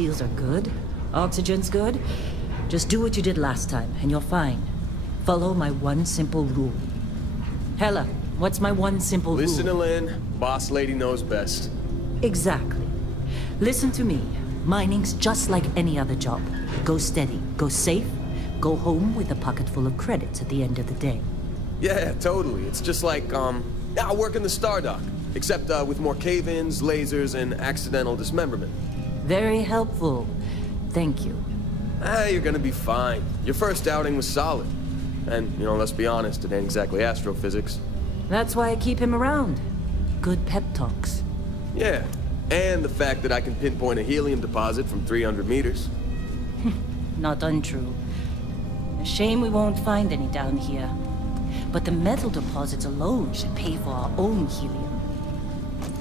seals are good. Oxygen's good. Just do what you did last time, and you're fine. Follow my one simple rule. Hella, what's my one simple rule? Listen to Lynn. Boss lady knows best. Exactly. Listen to me. Mining's just like any other job. Go steady, go safe, go home with a pocket full of credits at the end of the day. Yeah, totally. It's just like, I work in the Stardock. Except, with more cave-ins, lasers, and accidental dismemberment. Very helpful. Thank you. You're gonna be fine. Your first outing was solid. And, let's be honest, it ain't exactly astrophysics. That's why I keep him around. Good pep talks. Yeah, and the fact that I can pinpoint a helium deposit from 300 meters. Not untrue. A shame we won't find any down here. But the metal deposits alone should pay for our own helium.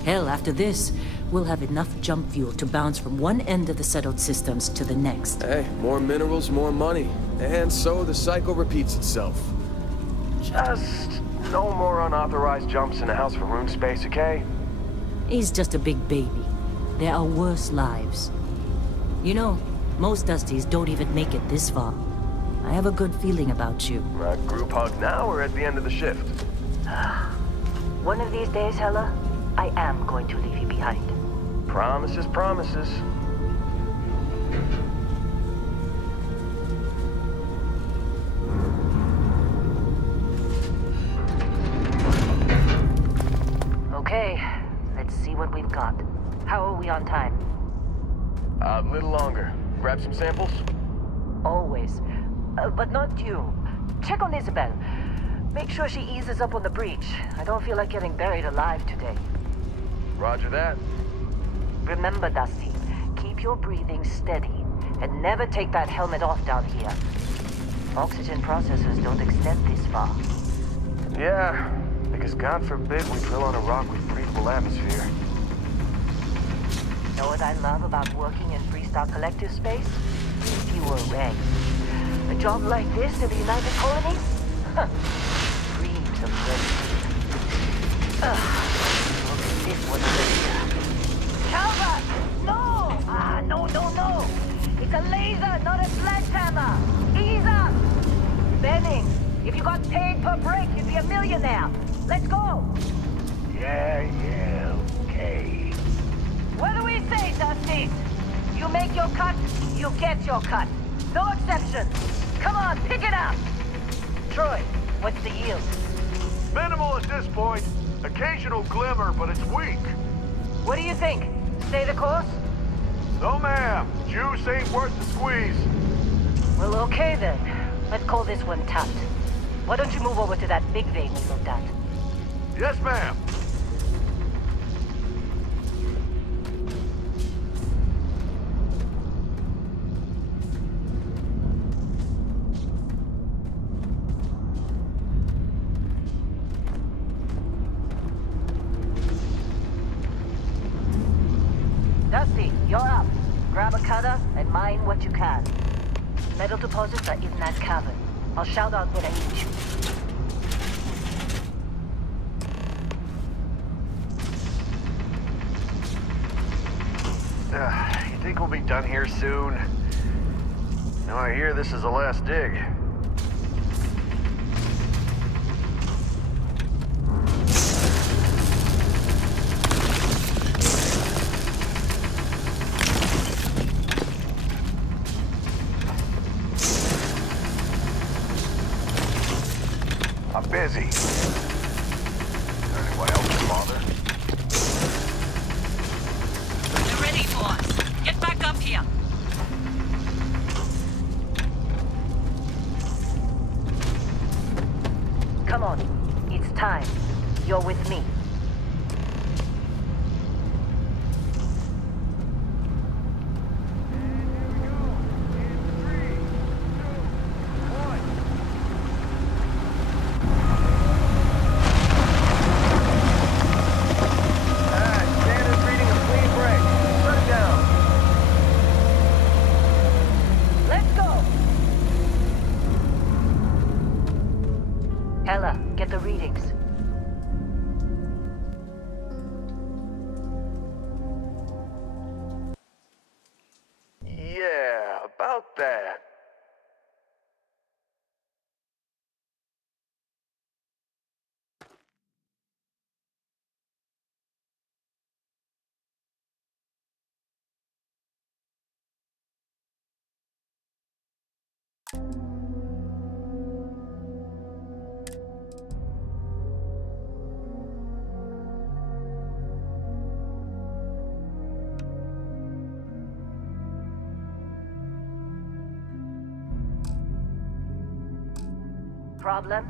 Hell, after this, we'll have enough jump fuel to bounce from one end of the settled systems to the next. Hey, more minerals, more money. And so the cycle repeats itself. Just no more unauthorized jumps in the house for room space, okay? He's just a big baby. There are worse lives. You know, most Dusties don't even make it this far. I have a good feeling about you. Group hug now or at the end of the shift? One of these days, Hella, I am going to leave you behind. Promises, promises. Okay, let's see what we've got. How are we on time? A little longer. Grab some samples? Always. But not you. Check on Isabel. Make sure she eases up on the breach. I don't feel like getting buried alive today. Roger that. Remember, Dusty, keep your breathing steady, and never take that helmet off down here. Oxygen processors don't extend this far. Yeah, because God forbid we drill on a rock with breathable atmosphere. Know what I love about working in Freestar Collective space? Fewer regs. A job like this in the United Colonies? Huh. Dreams of red. Look at this one over here. Calvert! No! No. It's a laser, not a sledgehammer. Ease up! Benning, if you got paid per break, you'd be a millionaire. Let's go! Yeah, okay. What do we say, Dusty? You make your cut, you get your cut. No exceptions. Come on, pick it up! Troy, what's the yield? Minimal at this point. Occasional glimmer, but it's weak. What do you think? Stay the course? No, ma'am. Juice ain't worth the squeeze. Well, okay then. Let's call this one tapped. Why don't you move over to that big vein we looked at? Yes, ma'am. Dusty, you're up. Grab a cutter and mine what you can. Metal deposits are in that cavern. I'll shout out when I need you. You think we'll be done here soon? Now I hear this is the last dig. I'm busy. Anyone else bother? They're ready for us. Get back up here. Come on. It's time. You're with me. Hella, get the readings. Problem?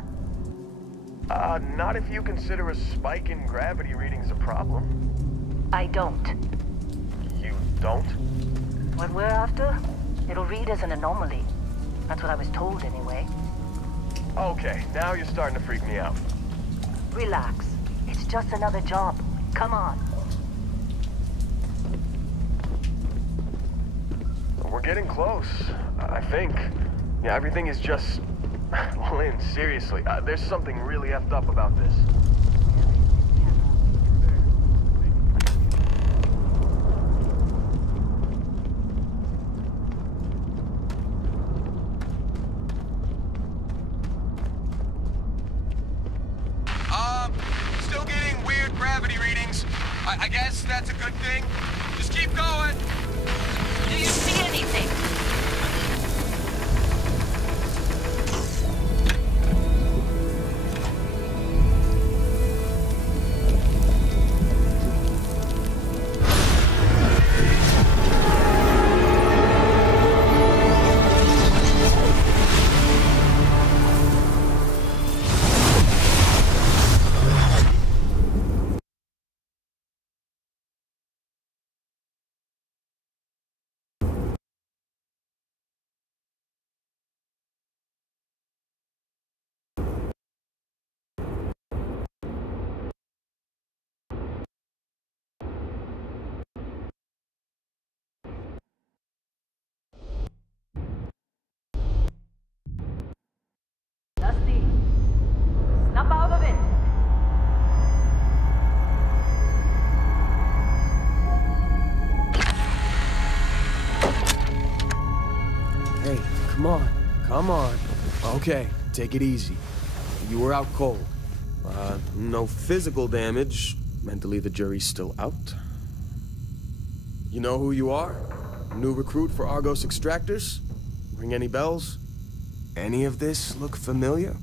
Not if you consider a spike in gravity readings a problem. I don't. You don't? What we're after, it'll read as an anomaly. That's what I was told anyway. Okay, now you're starting to freak me out. Relax. It's just another job. Come on. We're getting close, I think. Yeah, everything is just... Lynn, seriously, there's something really effed up about this. Still getting weird gravity readings. I guess that's a good thing. Just keep going. Do you see anything? Dusty, snap out of it. Hey, come on. Come on. Okay, take it easy. You were out cold. No physical damage. Mentally, the jury's still out. You know who you are? New recruit for Argos Extractors? Ring any bells? Any of this look familiar?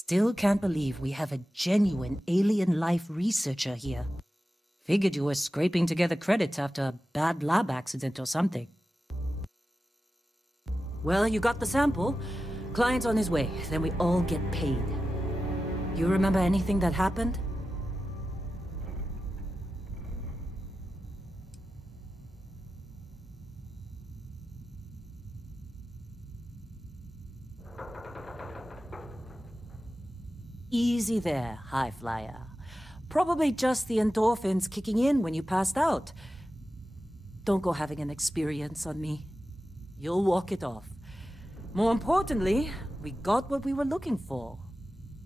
Still can't believe we have a genuine alien life researcher here. Figured you were scraping together credits after a bad lab accident or something. Well, you got the sample. Client's on his way, then we all get paid. You remember anything that happened? Easy there, high flyer. Probably just the endorphins kicking in when you passed out. Don't go having an experience on me. You'll walk it off. More importantly, we got what we were looking for.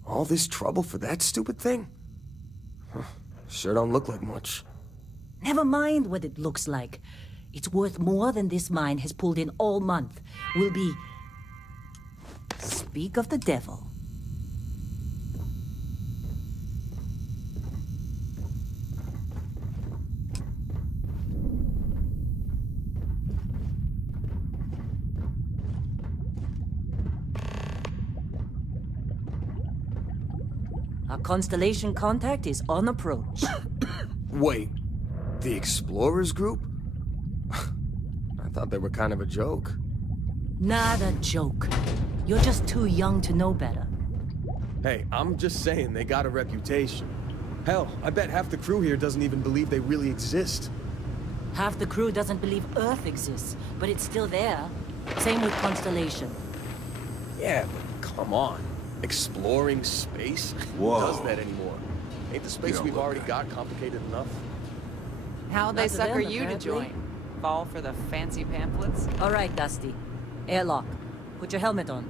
All this trouble for that stupid thing? Sure don't look like much. Never mind what it looks like. It's worth more than this mine has pulled in all month. Will be... Speak of the devil. Our Constellation contact is on approach. Wait, the Explorers group? I thought they were kind of a joke. Not a joke. You're just too young to know better. Hey, I'm just saying they got a reputation. Hell, I bet half the crew here doesn't even believe they really exist. Half the crew doesn't believe Earth exists, but it's still there. Same with Constellation. Yeah, but come on. Exploring space? Whoa. Who does that anymore? Ain't the space we've already got complicated enough? How'd they Not to them, sucker you to apparently. join? Fall for the fancy pamphlets? All right, Dusty. Airlock. Put your helmet on.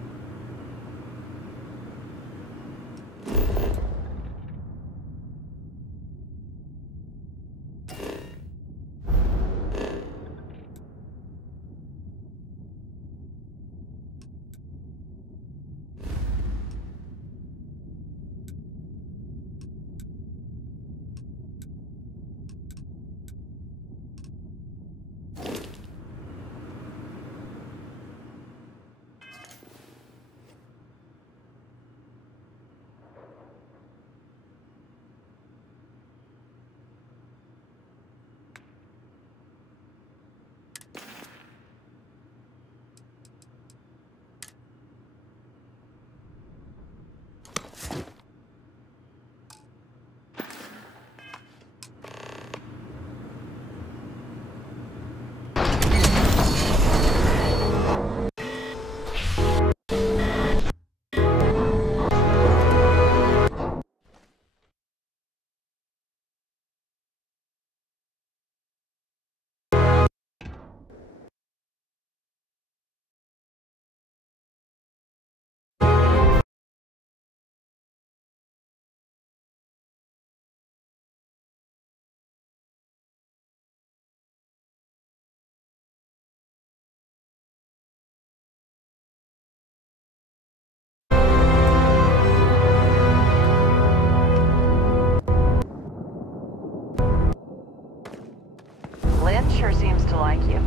Lynn sure seems to like you.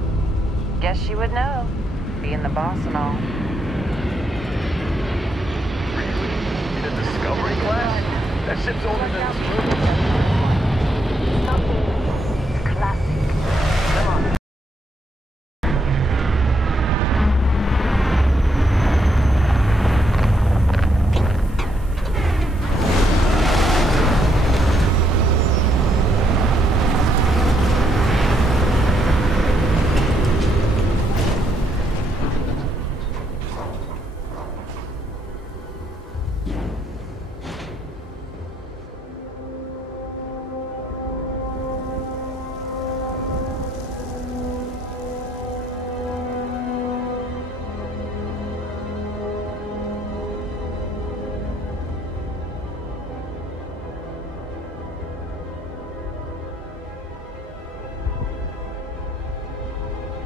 Guess she would know, being the boss and all. In a Discovery class? That ship's older than this room. Something classic. Come on.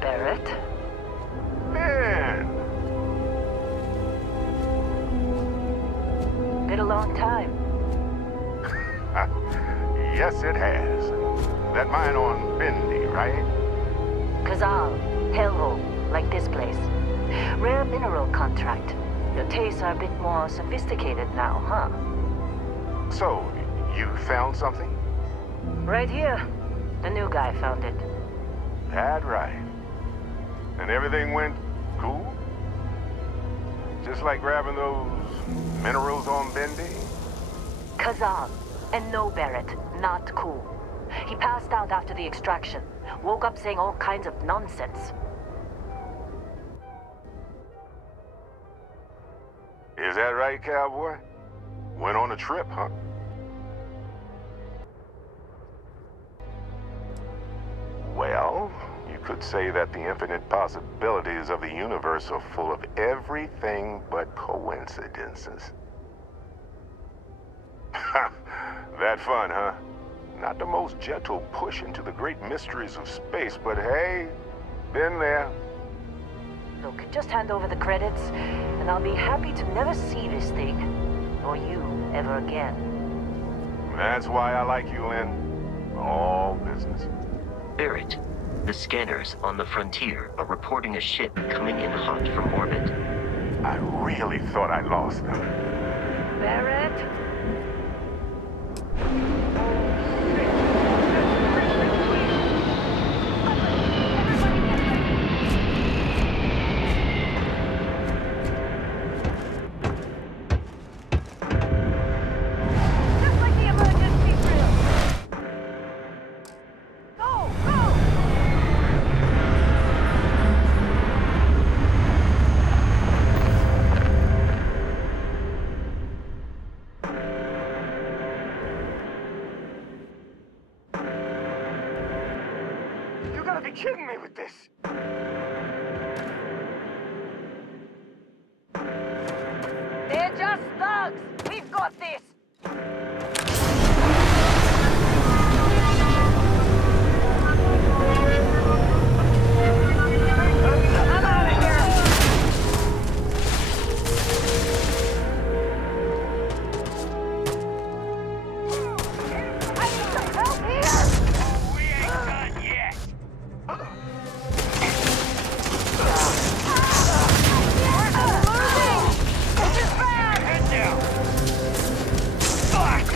Barrett? Man! Been a long time. Yes, it has. That mine on Bendy, right? Kazal, hellhole, like this place. Rare mineral contract. Your tastes are a bit more sophisticated now, huh? So, you found something? Right here. The new guy found it. That right. And everything went cool? Just like grabbing those minerals on Bendy? Kazan. And no, Barrett. Not cool. He passed out after the extraction. Woke up saying all kinds of nonsense. Is that right, cowboy? Went on a trip, huh? Well, you could say that the infinite possibilities of the universe are full of everything but coincidences. That fun, huh? Not the most gentle push into the great mysteries of space, but hey, been there. Look, just hand over the credits, and I'll be happy to never see this thing, or you, ever again. That's why I like you, Lynn. All business. Barrett, the scanners on the frontier are reporting a ship coming in hot from orbit. I really thought I lost them. Barrett? You gotta be kidding me with this. They're just thugs! We've got this! I'm out of here! I need some help here! We ain't done yet. Head down. Fuck.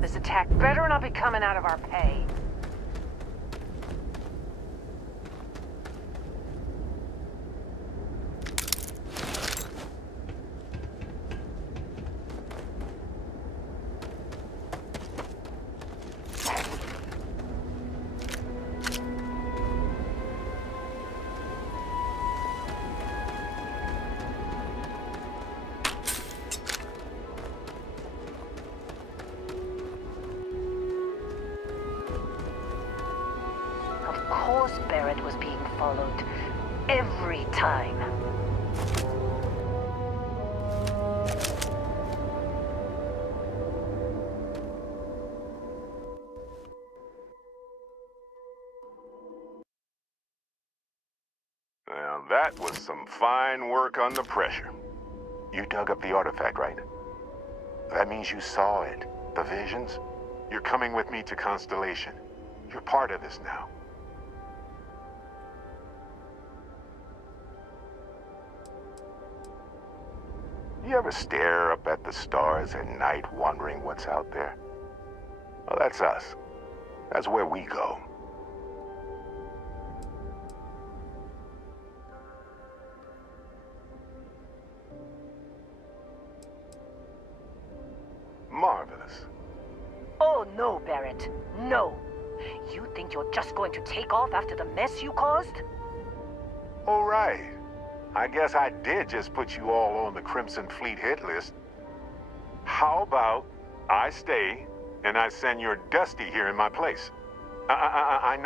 This attack better not be coming out of our pay. Of course Barrett was being followed. Every time. Well, that was some fine work under pressure. You dug up the artifact, right? That means you saw it. The visions? You're coming with me to Constellation. You're part of this now. You ever stare up at the stars at night wondering what's out there? Well, that's us. That's where we go. Marvelous. Oh, no, Barrett. No. You think you're just going to take off after the mess you caused? All right. I guess I did just put you all on the Crimson Fleet hit list. How about I stay and I send your Dusty here in my place? I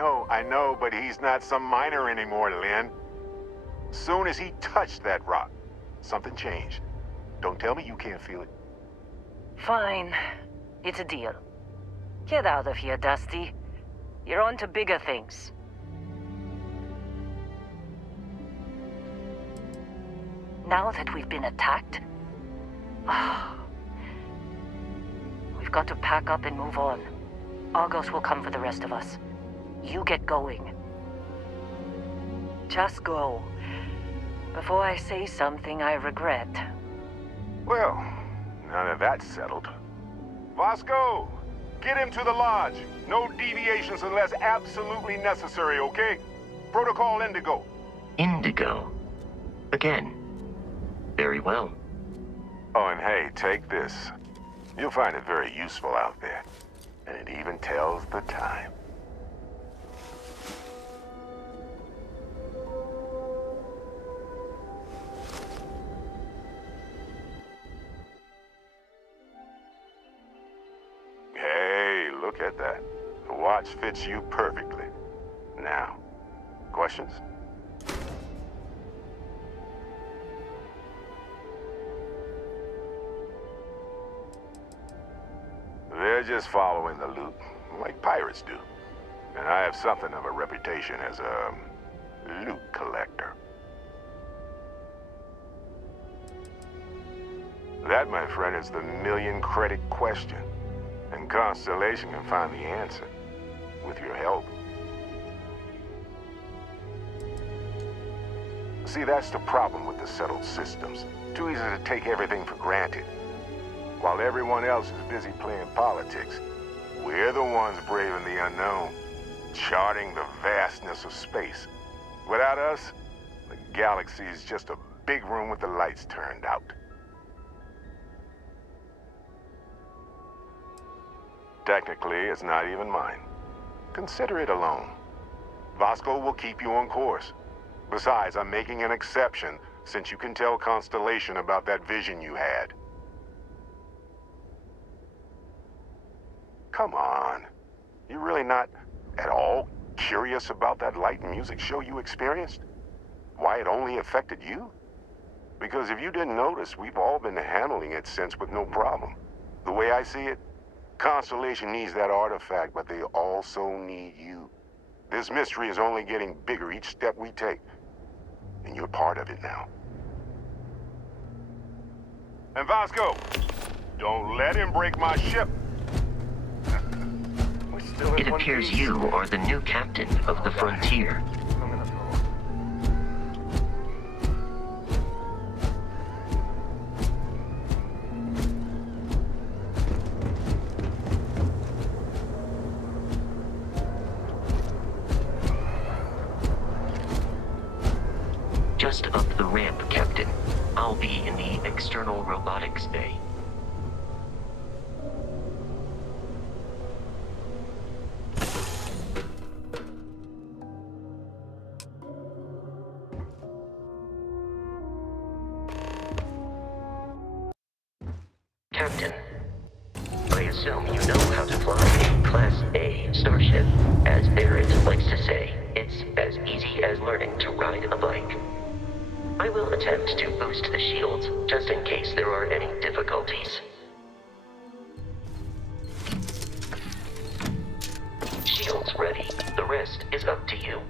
know, but he's not some miner anymore, Lynn. Soon as he touched that rock, something changed. Don't tell me you can't feel it. Fine. It's a deal. Get out of here, Dusty. You're on to bigger things. Now that we've been attacked, we've got to pack up and move on. Argos will come for the rest of us. You get going. Just go. Before I say something I regret. Well, now that that's settled. Vasco, get him to the lodge. No deviations unless absolutely necessary, okay? Protocol Indigo. Indigo? Again. Very well. Oh, and hey, take this. You'll find it very useful out there. And it even tells the time. Hey, look at that. The watch fits you perfectly. Now, questions? They're just following the loot, like pirates do. And I have something of a reputation as a loot collector. That, my friend, is the million-credit question. And Constellation can find the answer, with your help. See, that's the problem with the settled systems. Too easy to take everything for granted. While everyone else is busy playing politics, we're the ones braving the unknown, charting the vastness of space. Without us, the galaxy is just a big room with the lights turned out. Technically, it's not even mine. Consider it alone. Vasco will keep you on course. Besides, I'm making an exception since you can tell Constellation about that vision you had. Come on. You're really not at all curious about that light and music show you experienced? Why it only affected you? Because if you didn't notice, we've all been handling it since with no problem. The way I see it, Constellation needs that artifact, but they also need you. This mystery is only getting bigger each step we take. And you're part of it now. And Vasco, don't let him break my ship. It appears you are the new captain of the Frontier. Just up the ramp, Captain. I'll be in the external robotics bay. Captain, I assume you know how to fly a Class A starship. As Barrett likes to say, it It's as easy as learning to ride a bike. I will attempt to boost the shields, just in case there are any difficulties. Shields ready. The rest is up to you.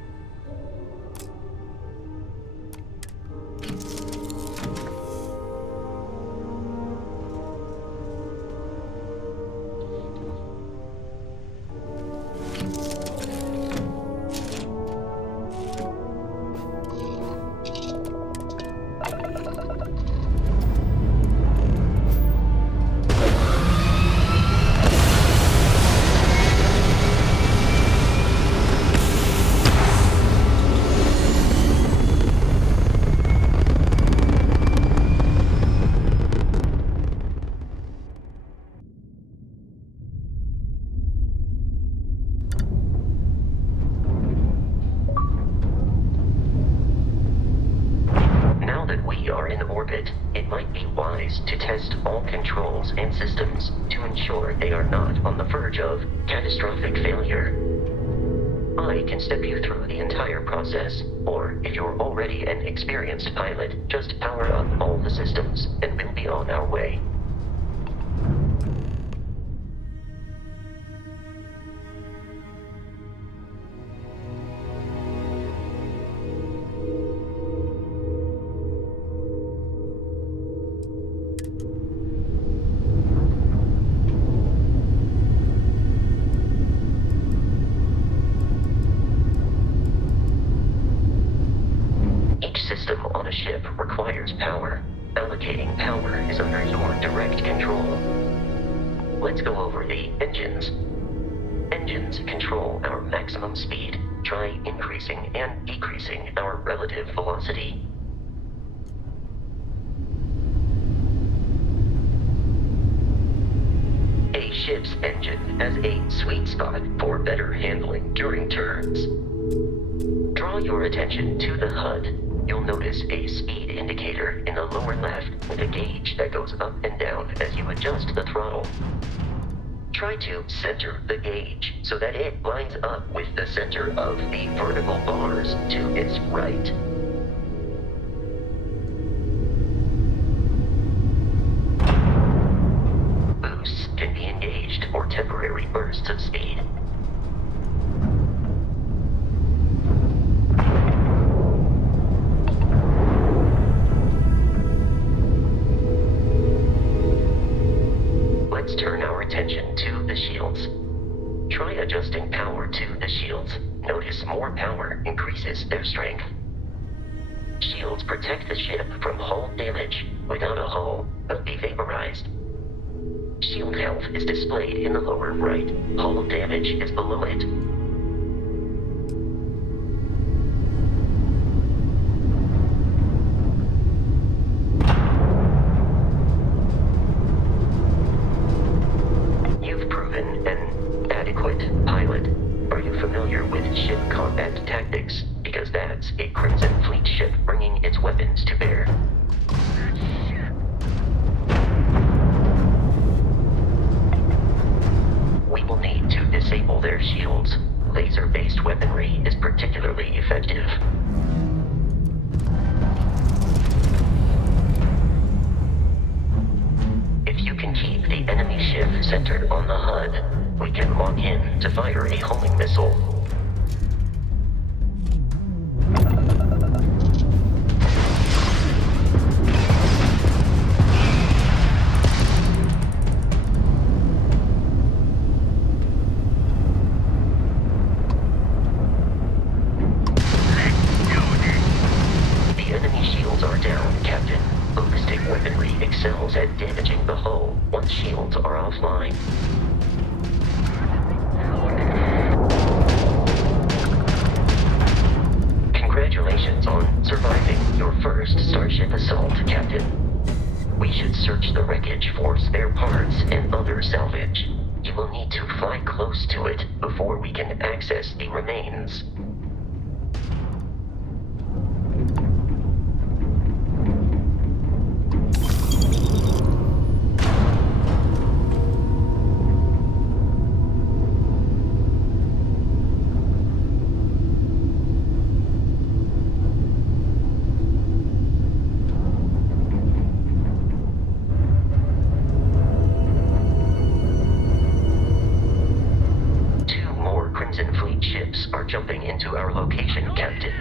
It might be wise to test all controls and systems to ensure they are not on the verge of catastrophic failure. I can step you through the entire process, or if you're already an experienced pilot, just power up all the systems and we'll be on our way. System on a ship requires power. Allocating power is under your direct control. Let's go over the engines. Engines control our maximum speed. Try increasing and decreasing our relative velocity. A ship's engine has a sweet spot for better handling during turns. Draw your attention to the HUD. You'll notice a speed indicator in the lower left with a gauge that goes up and down as you adjust the throttle. Try to center the gauge so that it lines up with the center of the vertical bars to its right. Boosts can be engaged for temporary bursts of speed. Let's turn our attention to the shields. Try adjusting power to the shields. Notice more power increases their strength. Shields protect the ship from hull damage. Without a hull, they'll be vaporized. Shield health is displayed in the lower right. Hull damage is below it. Pilot, are you familiar with ship combat tactics? Because that's a Crimson Fleet ship bringing its weapons to bear. We will need to disable their shields. Laser-based weaponry is particularly effective. If you can keep the enemy ship centered on the HUD, we can lock in to fire a homing missile. The enemy shields are down, Captain. Ballistic weaponry excels at damaging the hull once shields are offline. Congratulations on surviving your first Starship assault, Captain. We should search the wreckage for spare parts and other salvage. You will need to fly close to it before we can access the remains. jumping into our location, Captain.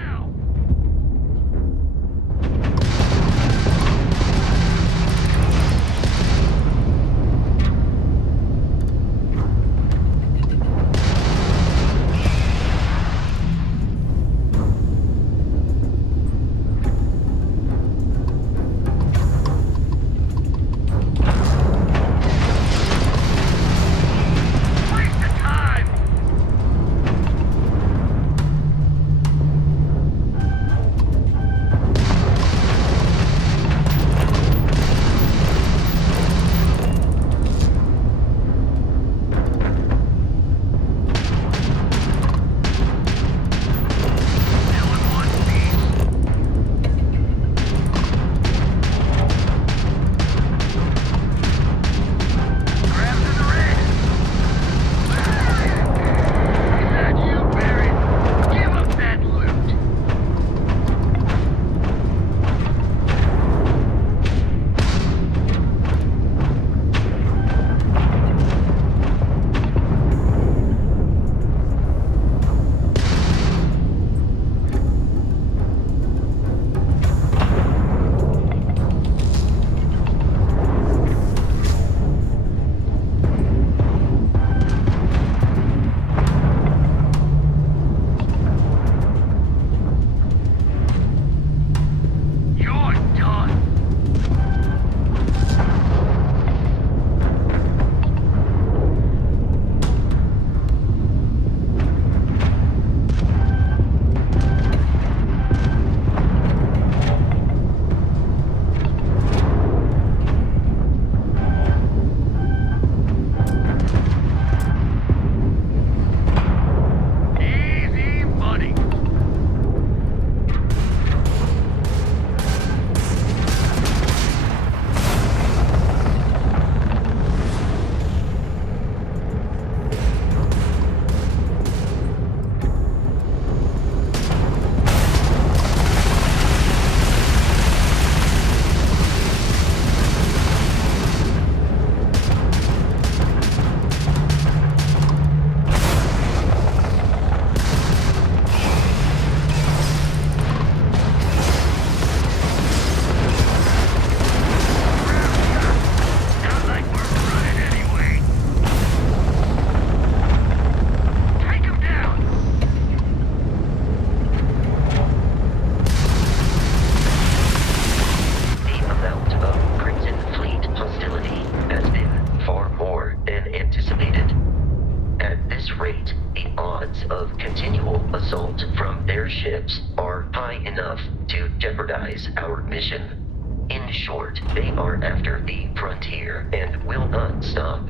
Ships are high enough to jeopardize our mission. In short, they are after the frontier and will not stop.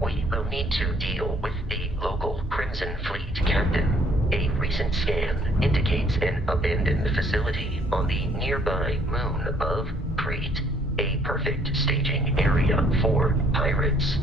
We will need to deal with the local Crimson Fleet captain. A recent scan indicates an abandoned facility on the nearby moon of Crete, a perfect staging area for pirates.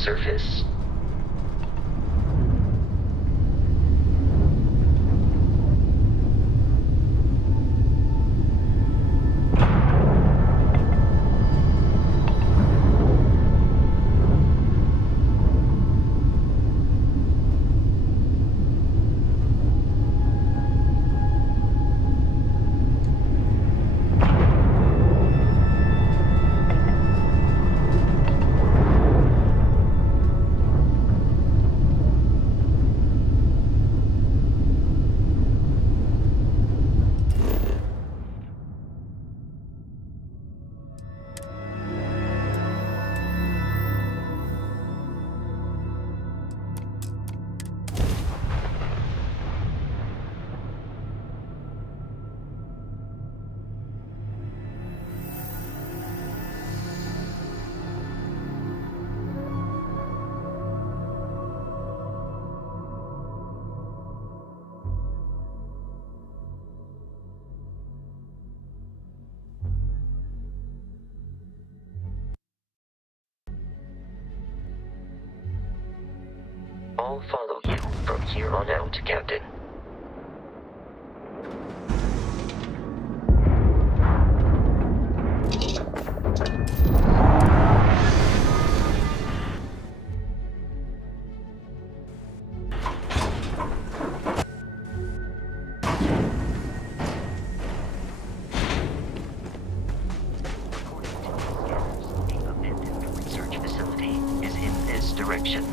surface. I'll follow you from here on out, Captain. The abandoned research facility is in this direction.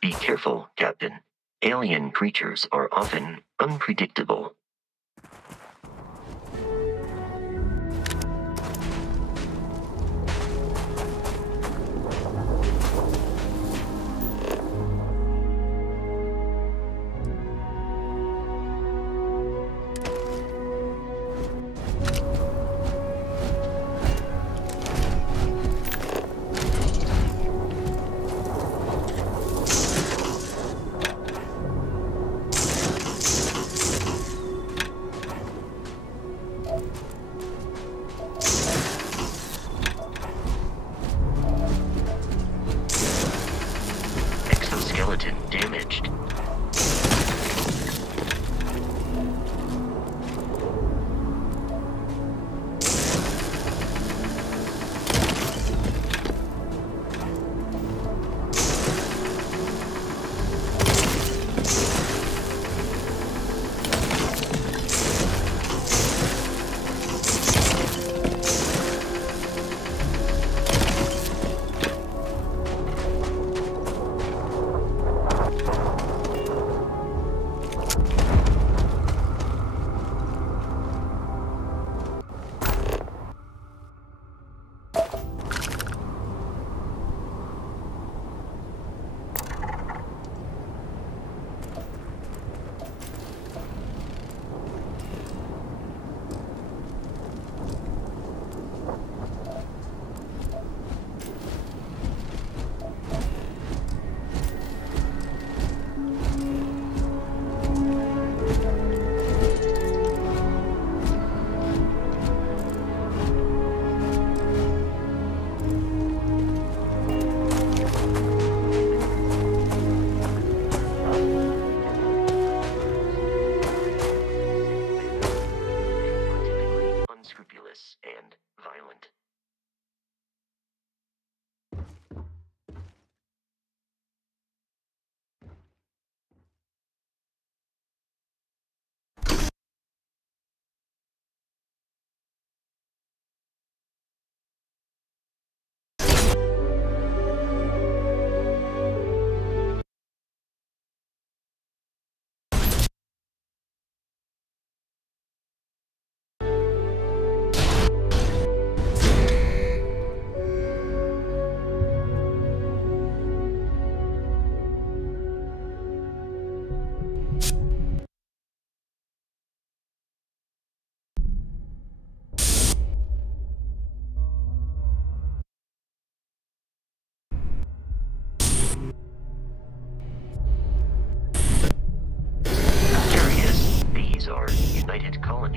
Be careful, Captain. Alien creatures are often unpredictable.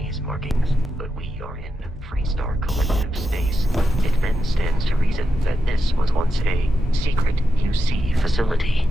these markings, but we are in Freestar Collective space. It then stands to reason that this was once a secret UC facility.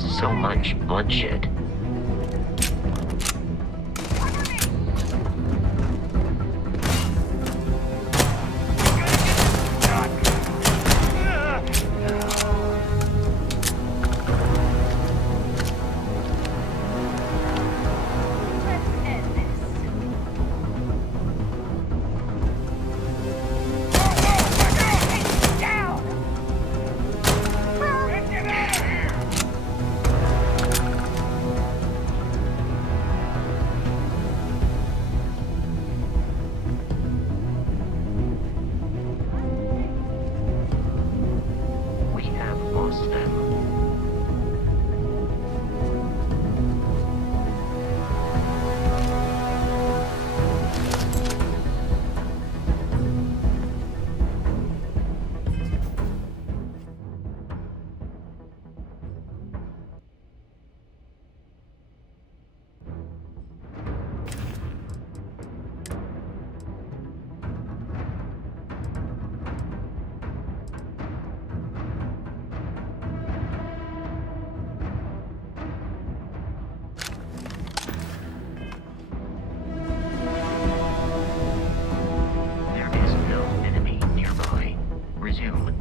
cause so much bloodshed.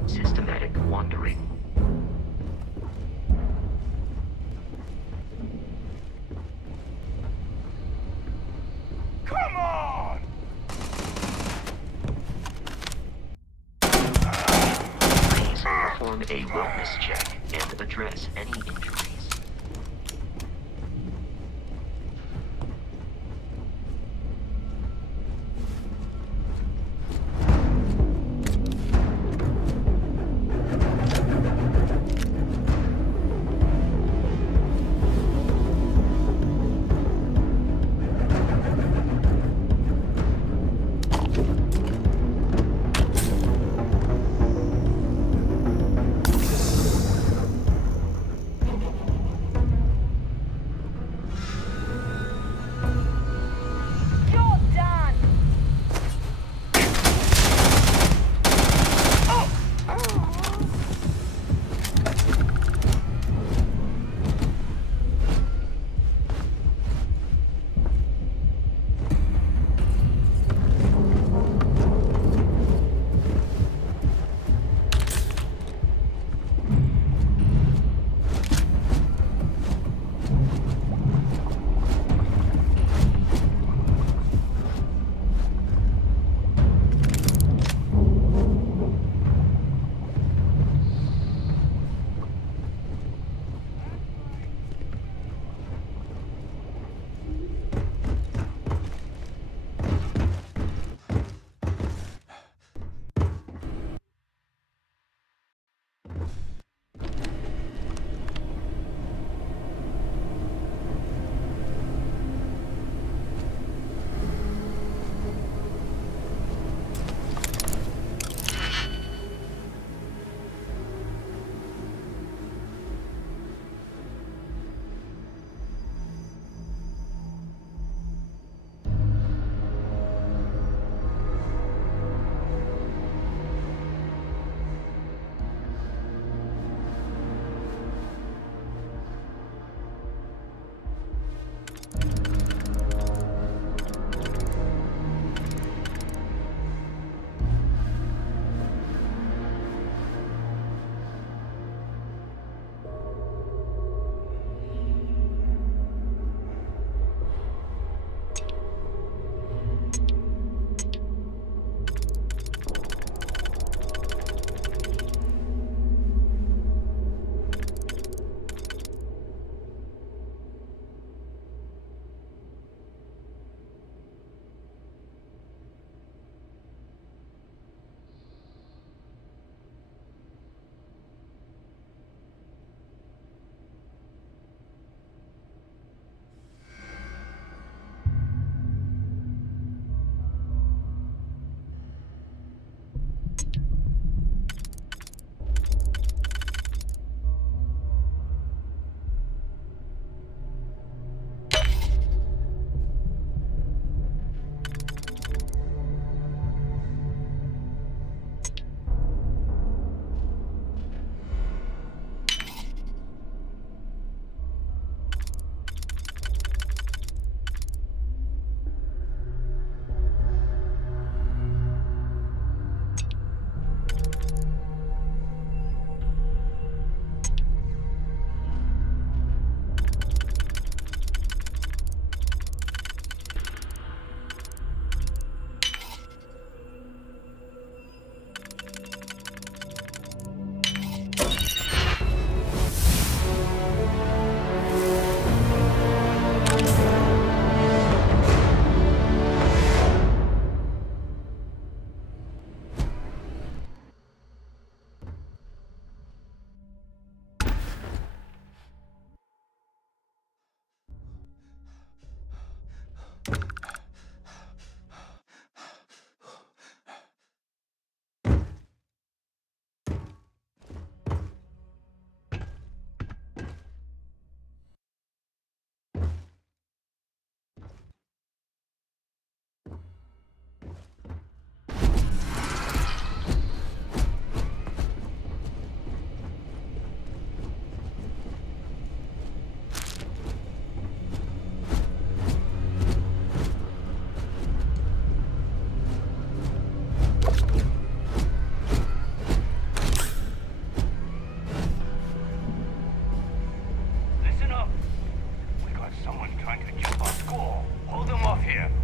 Systematic wandering. Come on! Please perform a wellness check and address any injuries.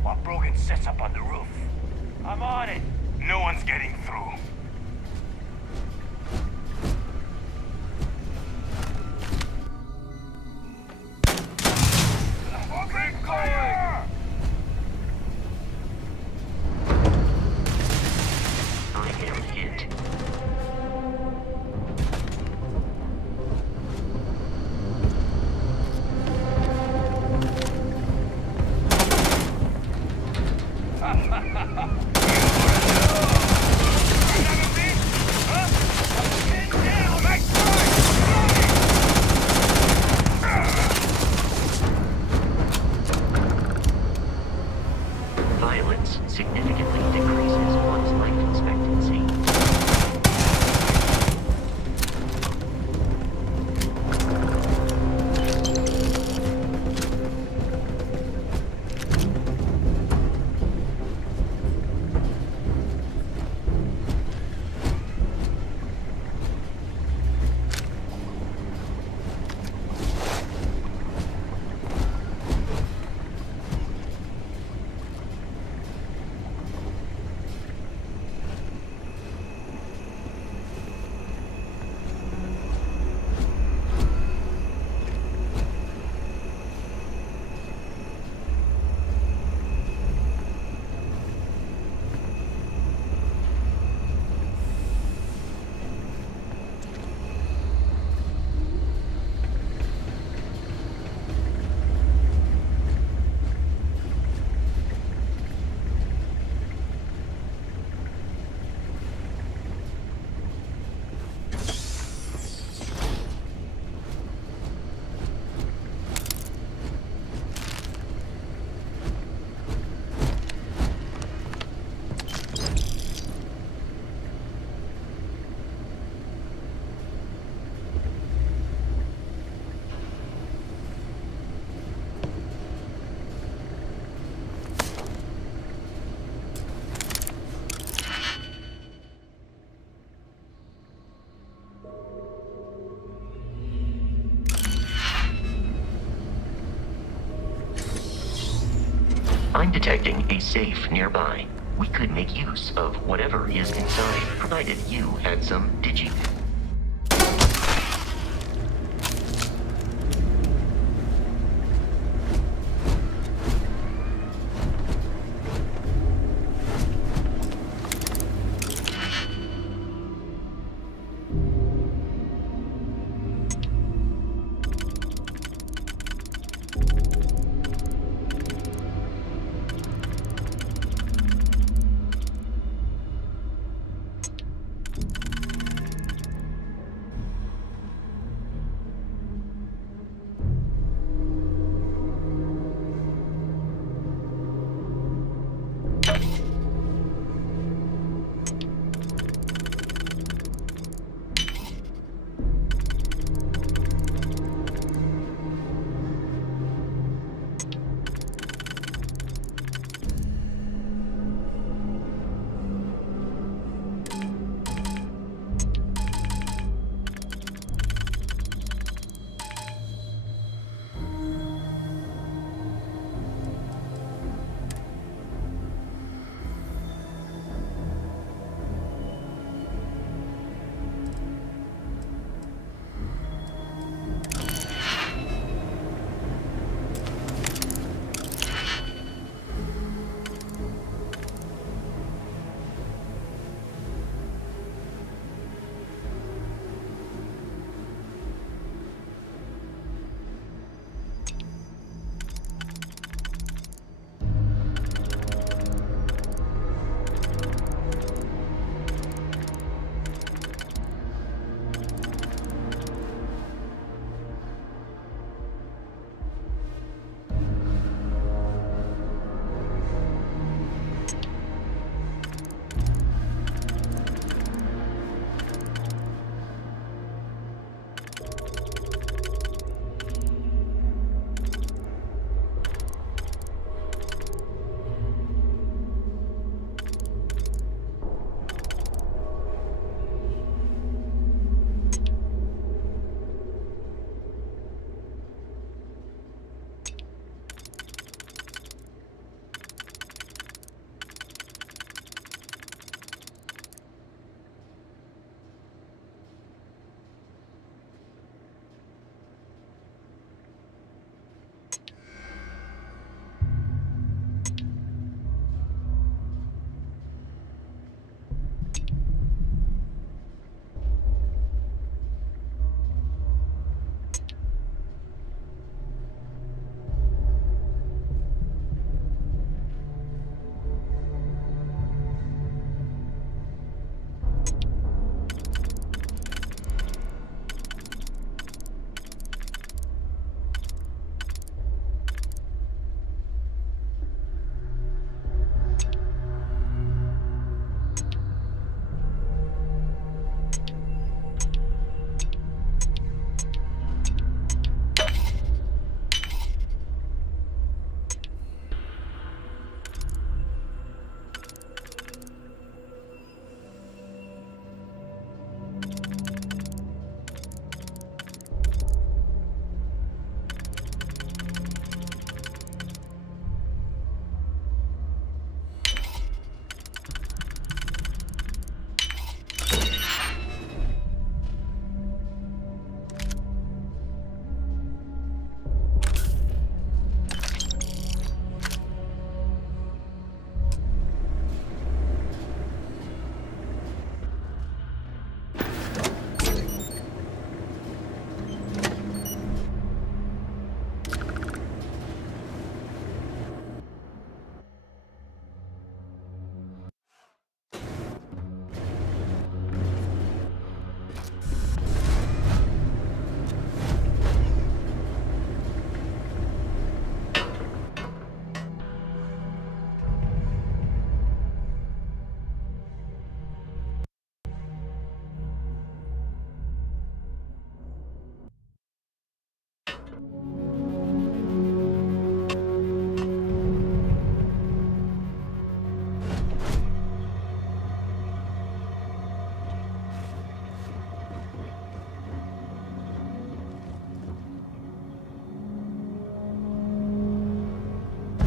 while Brogan sets up on the roof. I'm on it. No one's getting through. Open fire! I am hit. Violence significantly decreases one's life expectancy. I'm detecting a safe nearby. We could make use of whatever is inside, provided you had some digi.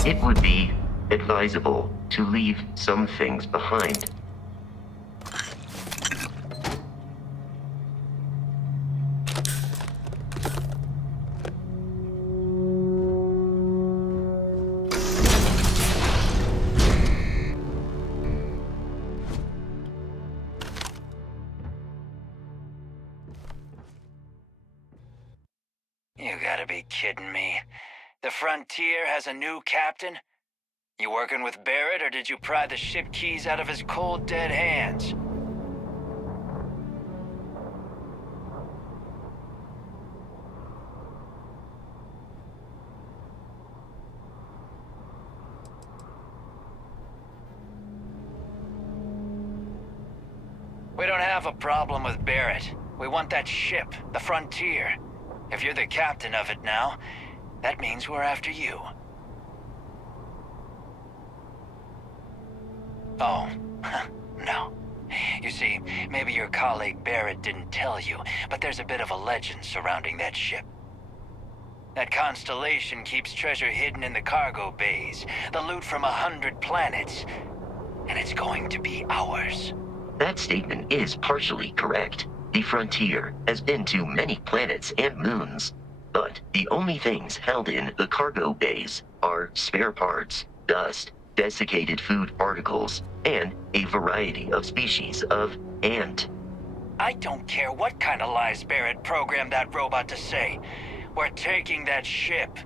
It would be advisable to leave some things behind. You gotta be kidding me. The Frontier has a new captain? You working with Barrett, or did you pry the ship keys out of his cold, dead hands? We don't have a problem with Barrett. We want that ship, the Frontier. If you're the captain of it now, that means we're after you. Oh, no. You see, maybe your colleague Barrett didn't tell you, but there's a bit of a legend surrounding that ship. That constellation keeps treasure hidden in the cargo bays, the loot from 100 planets, and it's going to be ours. That statement is partially correct. The Frontier has been to many planets and moons, but the only things held in the cargo bays are spare parts, dust, desiccated food particles, and a variety of species of ant. I don't care what kind of lies Barrett programmed that robot to say. We're taking that ship.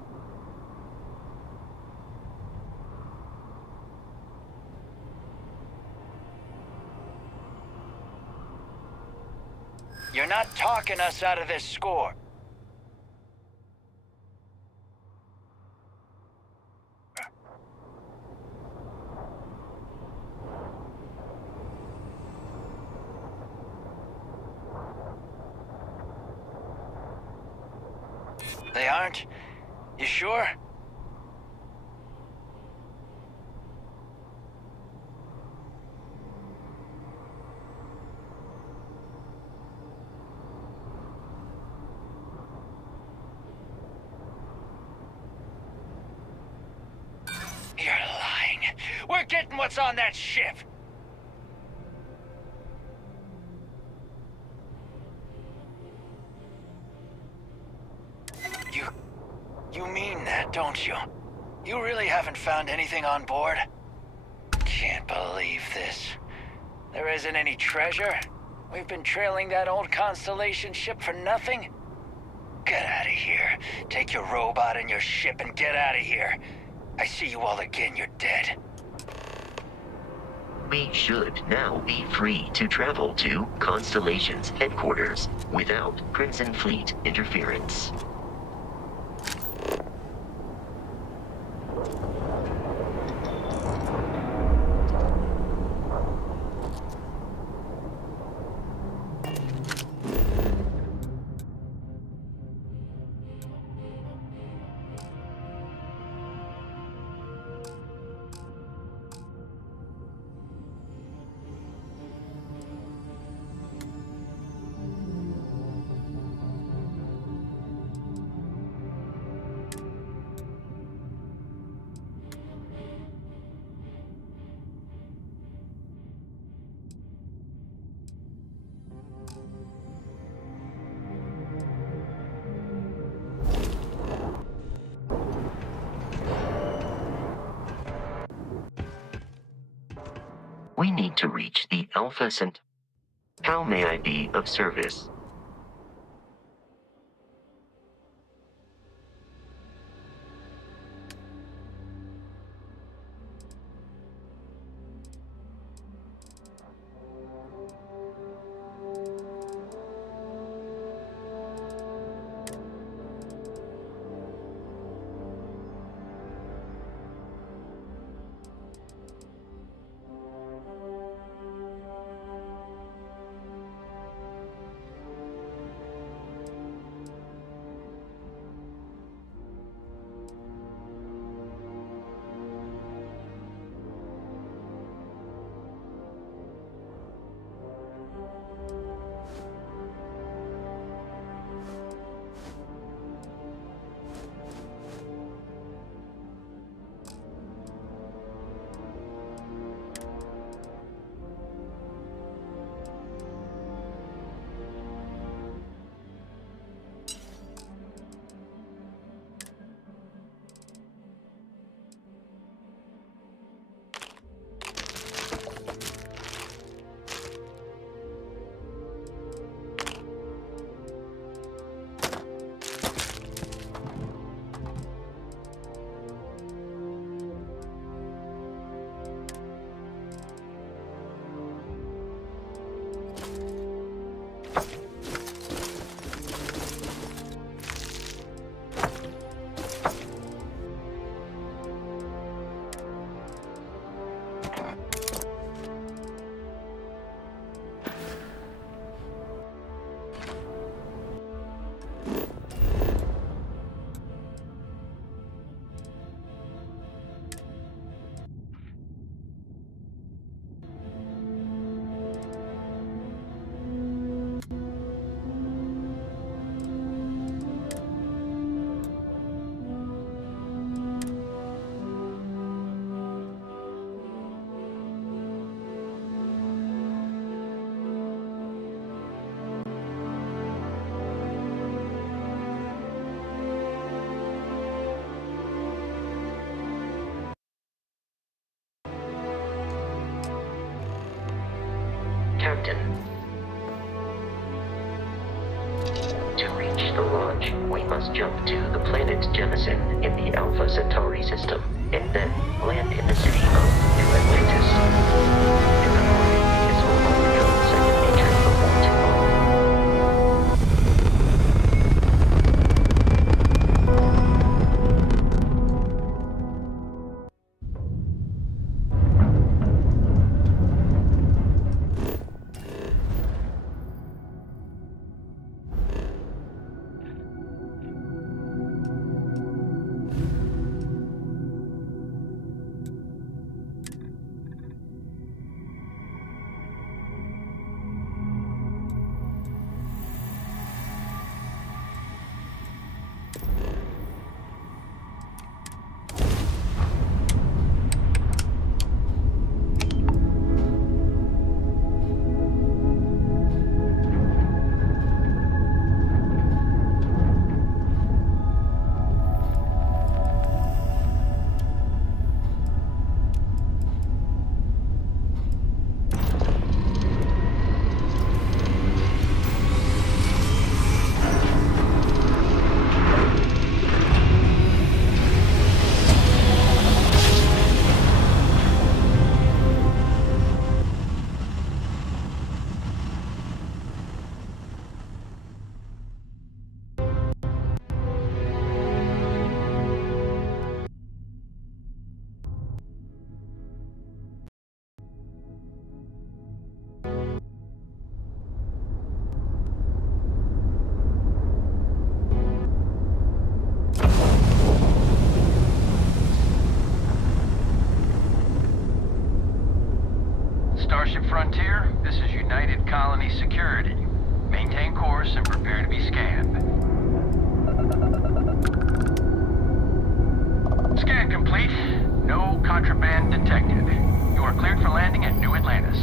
You're not talking us out of this score. They aren't? You sure? You're lying. We're getting what's on that ship. You mean that, don't you? You really haven't found anything on board? Can't believe this. There isn't any treasure? We've been trailing that old Constellation ship for nothing? Get out of here. Take your robot and your ship and get out of here. I see you all again, you're dead. We should now be free to travel to Constellation's headquarters without Crimson Fleet interference. We need to reach the Alpha Center. How may I be of service? Captain. To reach the launch, we must jump to the planet Jemison in the Alpha Centauri system, and then land in the city of New Atlantis. In the morning, this will all become second nature before too long. Starship Frontier, this is United Colony Security. Maintain course and prepare to be scanned. Scan complete. No contraband detected. You are cleared for landing at New Atlantis.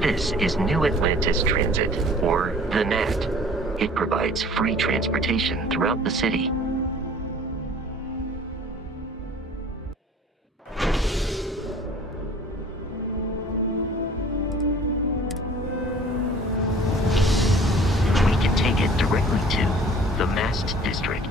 This is New Atlantis Transit, or the NAT. It provides free transportation throughout the city. We can take it directly to the Mast District.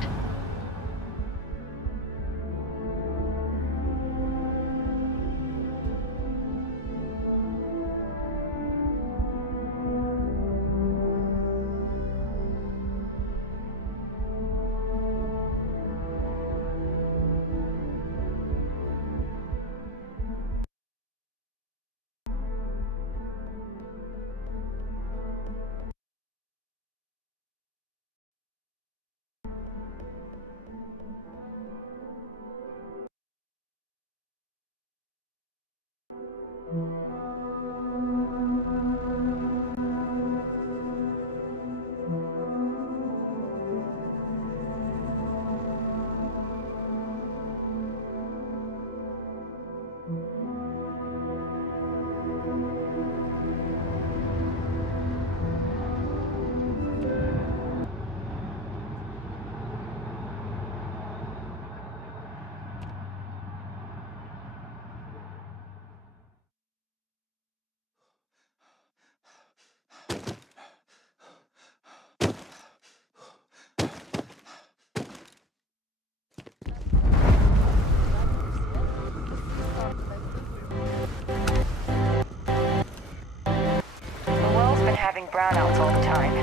Having brownouts all the time.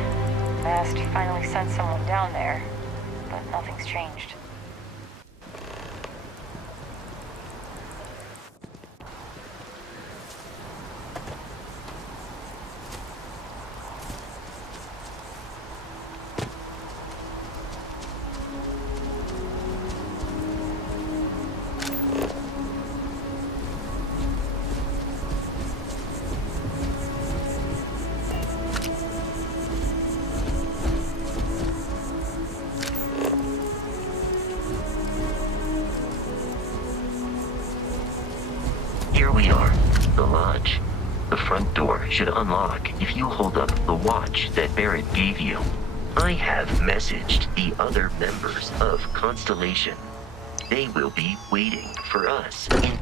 Mast finally sent someone down there, but nothing's changed. Here we are, the lodge. The front door should unlock if you hold up the watch that Barrett gave you. I have messaged the other members of Constellation. They will be waiting for us in...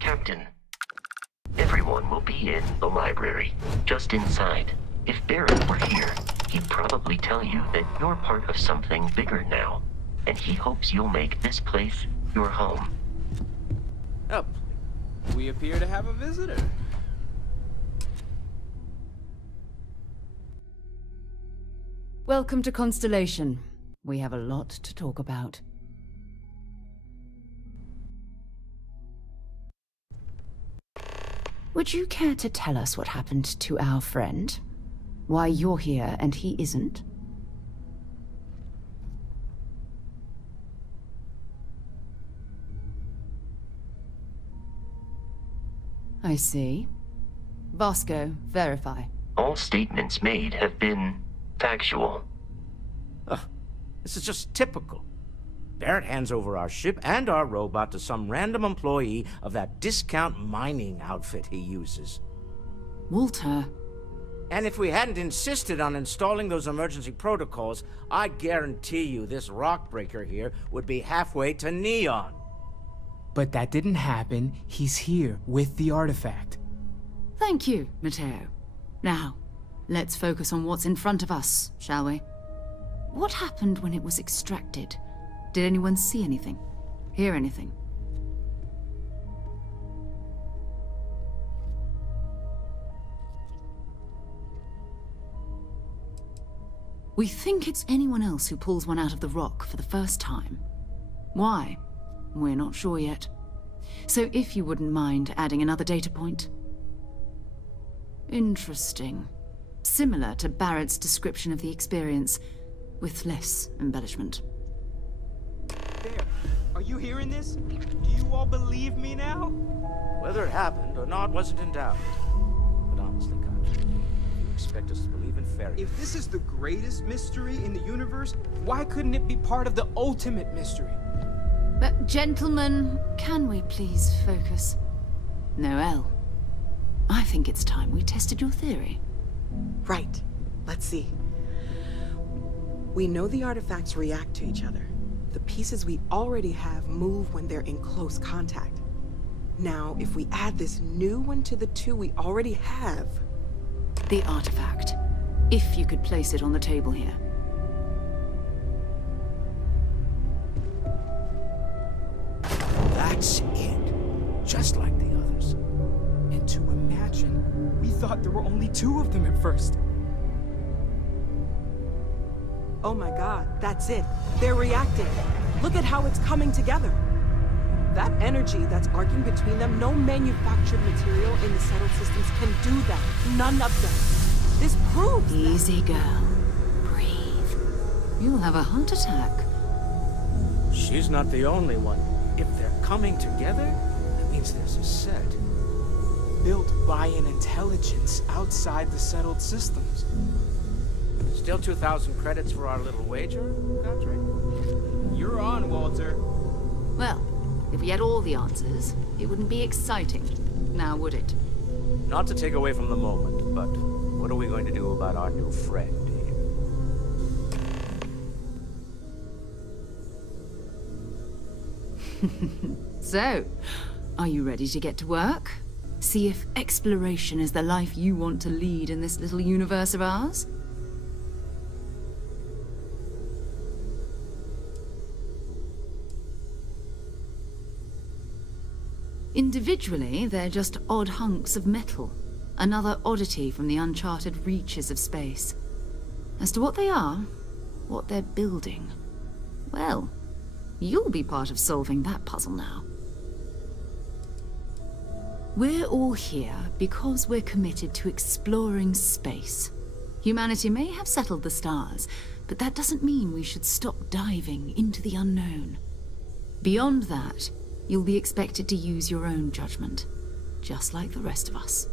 Captain, everyone will be in the library, just inside. If Barrett were here, he'd probably tell you that you're part of something bigger now, and he hopes you'll make this place your home. Oh, we appear to have a visitor. Welcome to Constellation. We have a lot to talk about. Would you care to tell us what happened to our friend? Why you're here and he isn't? I see. Vasco, verify. All statements made have been factual. Ugh, this is just typical. Barrett hands over our ship and our robot to some random employee of that discount mining outfit he uses. Walter. And if we hadn't insisted on installing those emergency protocols, I guarantee you this rock breaker here would be halfway to Neon. But that didn't happen. He's here with the artifact. Thank you, Matteo. Now, let's focus on what's in front of us, shall we? What happened when it was extracted? Did anyone see anything? Hear anything? We think it's anyone else who pulls one out of the rock for the first time. Why? We're not sure yet. So if you wouldn't mind adding another data point. Interesting. Similar to Barrett's description of the experience, with less embellishment. There. Are you hearing this? Do you all believe me now? Whether it happened or not wasn't in doubt. But honestly, Contra, you expect us to believe in fairy tales? If this is the greatest mystery in the universe, why couldn't it be part of the ultimate mystery? But gentlemen, can we please focus? Noelle, I think it's time we tested your theory. Right. Let's see. We know the artifacts react to each other. The pieces we already have move when they're in close contact. Now, if we add this new one to the two we already have... The artifact. If you could place it on the table here. That's it. Just like the others. And to imagine, we thought there were only 2 of them at first. Oh my god, that's it. They're reacting. Look at how it's coming together. That energy that's arcing between them, no manufactured material in the settled systems can do that. None of them. This proves that. Easy, girl. Breathe. You'll have a heart attack. She's not the only one. If they're coming together, that means there's a set. Built by an intelligence outside the settled systems. Still 2,000 credits for our little wager, Contra? You're on, Walter. Well, if we had all the answers, it wouldn't be exciting, now would it? Not to take away from the moment, but what are we going to do about our new friend here? So, are you ready to get to work? See if exploration is the life you want to lead in this little universe of ours? Individually, they're just odd hunks of metal. Another oddity from the uncharted reaches of space. As to what they are, what they're building, well, you'll be part of solving that puzzle now. We're all here because we're committed to exploring space. Humanity may have settled the stars, but that doesn't mean we should stop diving into the unknown. Beyond that, you'll be expected to use your own judgment, just like the rest of us.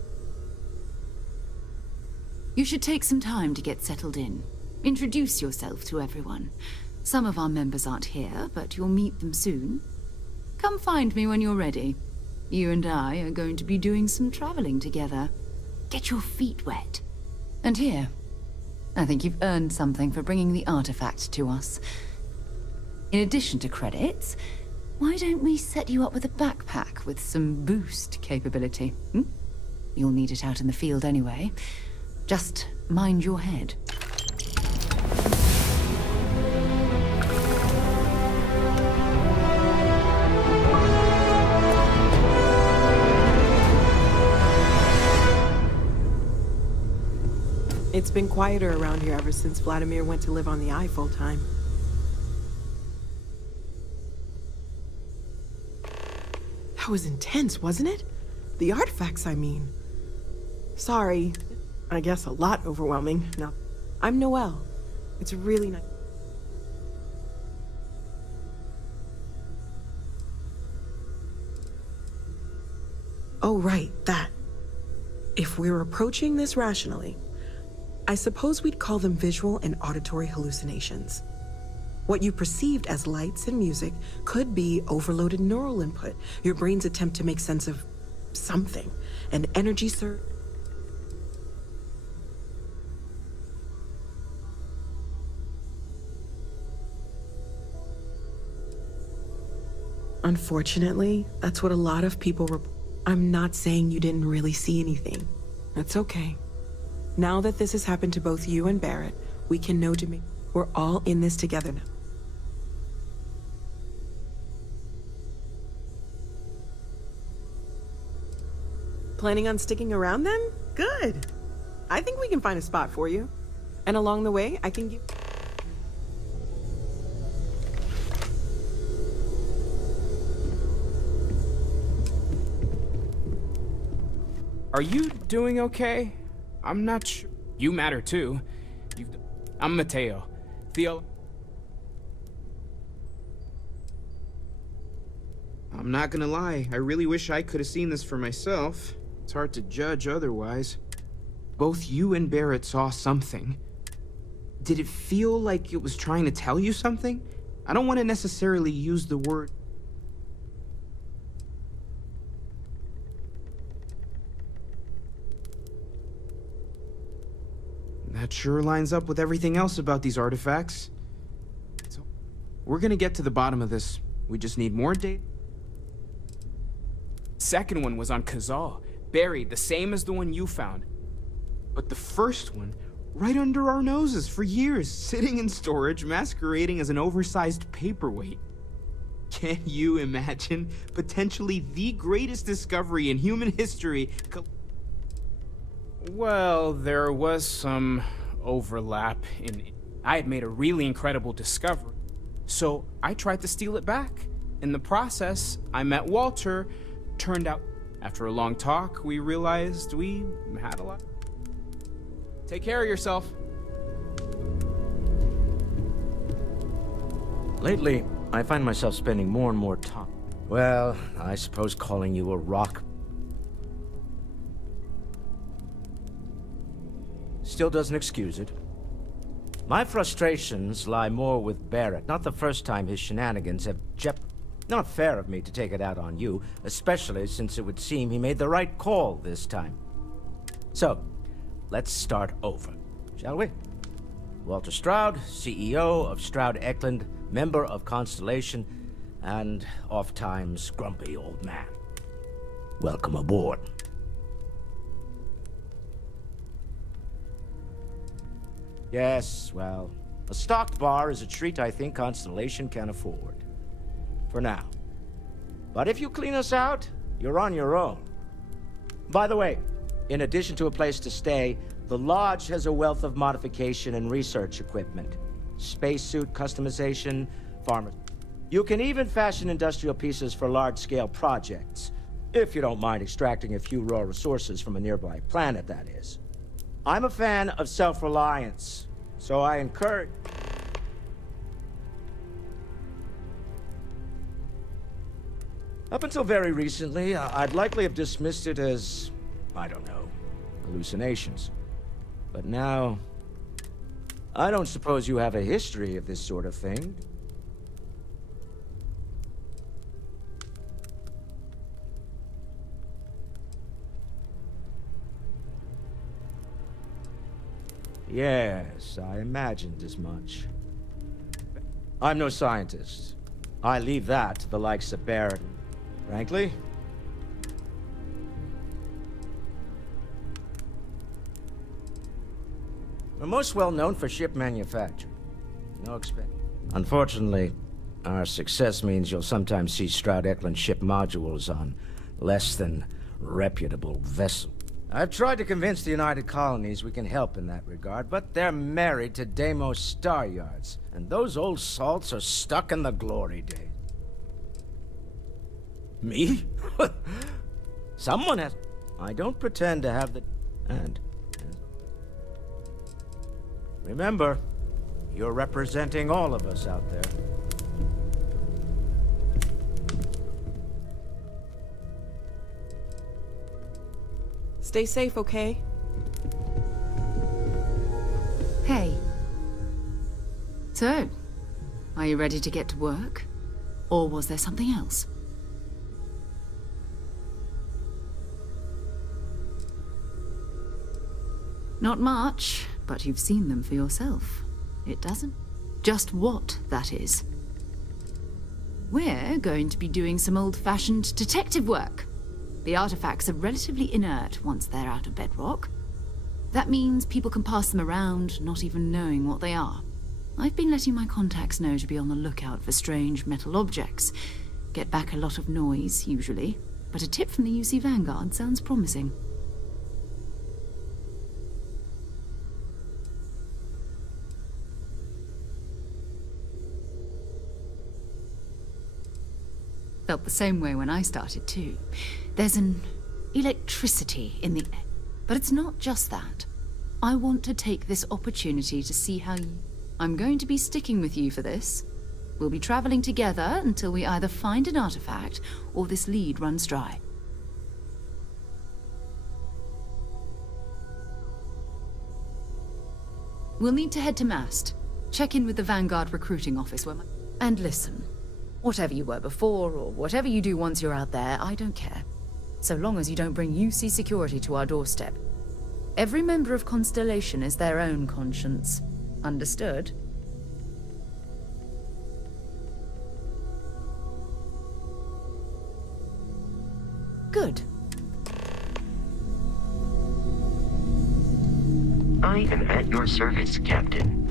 You should take some time to get settled in. Introduce yourself to everyone. Some of our members aren't here, but you'll meet them soon. Come find me when you're ready. You and I are going to be doing some traveling together. Get your feet wet. And here, I think you've earned something for bringing the artifact to us. In addition to credits, why don't we set you up with a backpack with some boost capability? You'll need it out in the field anyway. Just mind your head. It's been quieter around here ever since Vladimir went to live on the Eye full-time. That was intense, wasn't it? The artifacts, I mean. Sorry. I guess a lot overwhelming. Now, I'm Noelle. It's really nice. Oh, right, that. If we're approaching this rationally, I suppose we'd call them visual and auditory hallucinations. What you perceived as lights and music could be overloaded neural input, your brain's attempt to make sense of something, an energy surge. Unfortunately, that's what a lot of people report. I'm not saying you didn't really see anything. That's okay. Now that this has happened to both you and Barrett, we can know to me. We're all in this together now. Planning on sticking around then? Good. I think we can find a spot for you. And along the way, I can give... Are you doing okay? I'm not sure. You matter too. I'm Mateo. Theo. I'm not gonna lie, I really wish I could have seen this for myself. It's hard to judge otherwise. Both you and Barrett saw something. Did it feel like it was trying to tell you something? I don't want to necessarily use the word. That sure lines up with everything else about these artifacts. So, we're gonna get to the bottom of this. We just need more data. Second one was on Kazal, buried, the same as the one you found. But the first one, right under our noses for years, sitting in storage, masquerading as an oversized paperweight. Can you imagine potentially the greatest discovery in human history? Well, there was some overlap in it. I had made a really incredible discovery, so I tried to steal it back. In the process, I met Walter. Turned out, after a long talk, we realized we had a lot. Take care of yourself. Lately, I find myself spending more and more time. Well, I suppose calling you a rock still doesn't excuse it. My frustrations lie more with Barrett. Not the first time his shenanigans have Not fair of me to take it out on you, especially since it would seem he made the right call this time. So, let's start over, shall we? Walter Stroud, CEO of Stroud Eklund, member of Constellation, and oft-times grumpy old man. Welcome aboard. Yes, well, a stocked bar is a treat I think Constellation can afford. For now. But if you clean us out, you're on your own. By the way, in addition to a place to stay, the Lodge has a wealth of modification and research equipment. Spacesuit customization, farmer. You can even fashion industrial pieces for large-scale projects, if you don't mind extracting a few raw resources from a nearby planet, that is. I'm a fan of self-reliance, so I encourage... Up until very recently, I'd likely have dismissed it as, I don't know, hallucinations. But now, I don't suppose you have a history of this sort of thing. Yes, I imagined as much. I'm no scientist. I leave that to the likes of Barrett. Frankly, we're most well known for ship manufacture. No expense. Unfortunately, our success means you'll sometimes see Stroud Eklund ship modules on less than reputable vessels. I've tried to convince the United Colonies we can help in that regard, but they're married to Deimos Star Yards, and those old salts are stuck in the glory days. Me? Someone has... I don't pretend to have the... And... Remember, you're representing all of us out there. Stay safe, okay? Hey. So, are you ready to get to work? Or was there something else? Not much, but you've seen them for yourself. It doesn't. Just what, that is. We're going to be doing some old-fashioned detective work. The artifacts are relatively inert once they're out of bedrock. That means people can pass them around, not even knowing what they are. I've been letting my contacts know to be on the lookout for strange metal objects. Get back a lot of noise, usually, but a tip from the UC Vanguard sounds promising. Felt the same way when I started, too. There's an electricity in the air. But it's not just that. I want to take this opportunity to see how you... I'm going to be sticking with you for this. We'll be traveling together until we either find an artifact or this lead runs dry. We'll need to head to Mast. Check in with the Vanguard recruiting office where And listen, whatever you were before or whatever you do once you're out there, I don't care. So long as you don't bring UC security to our doorstep. Every member of Constellation is their own conscience. Understood? Good. I am at your service, Captain.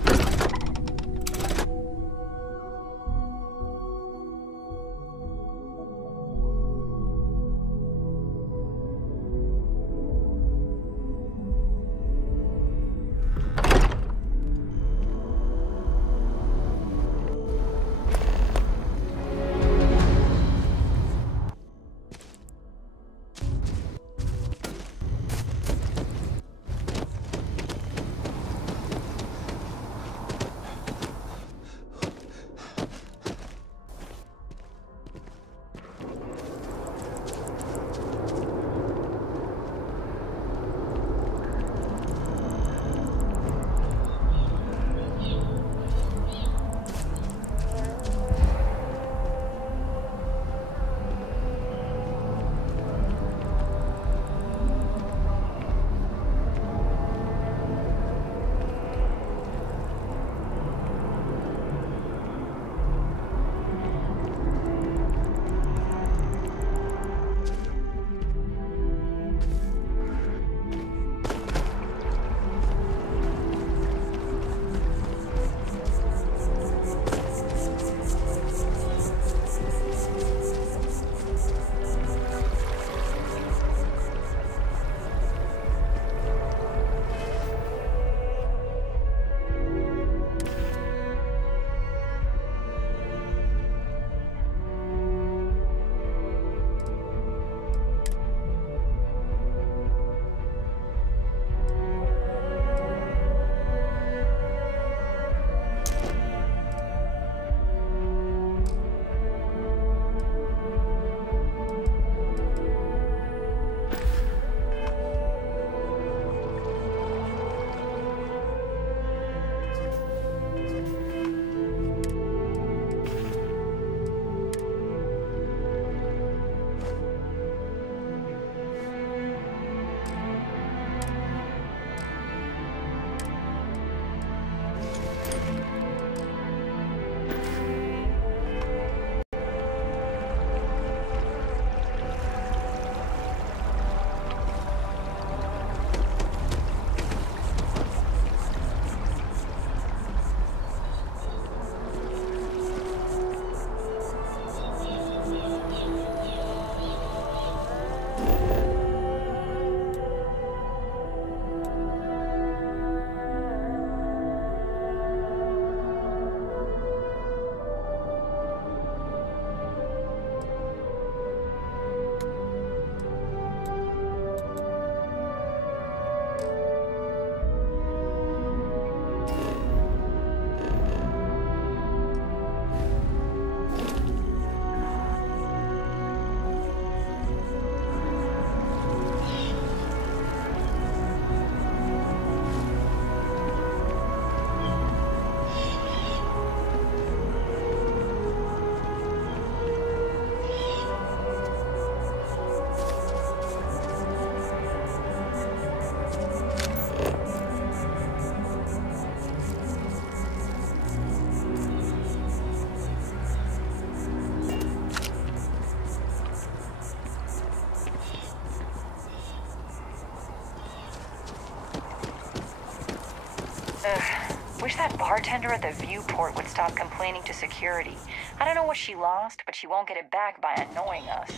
Wish that bartender at the viewport would stop complaining to security. I don't know what she lost, but she won't get it back by annoying us.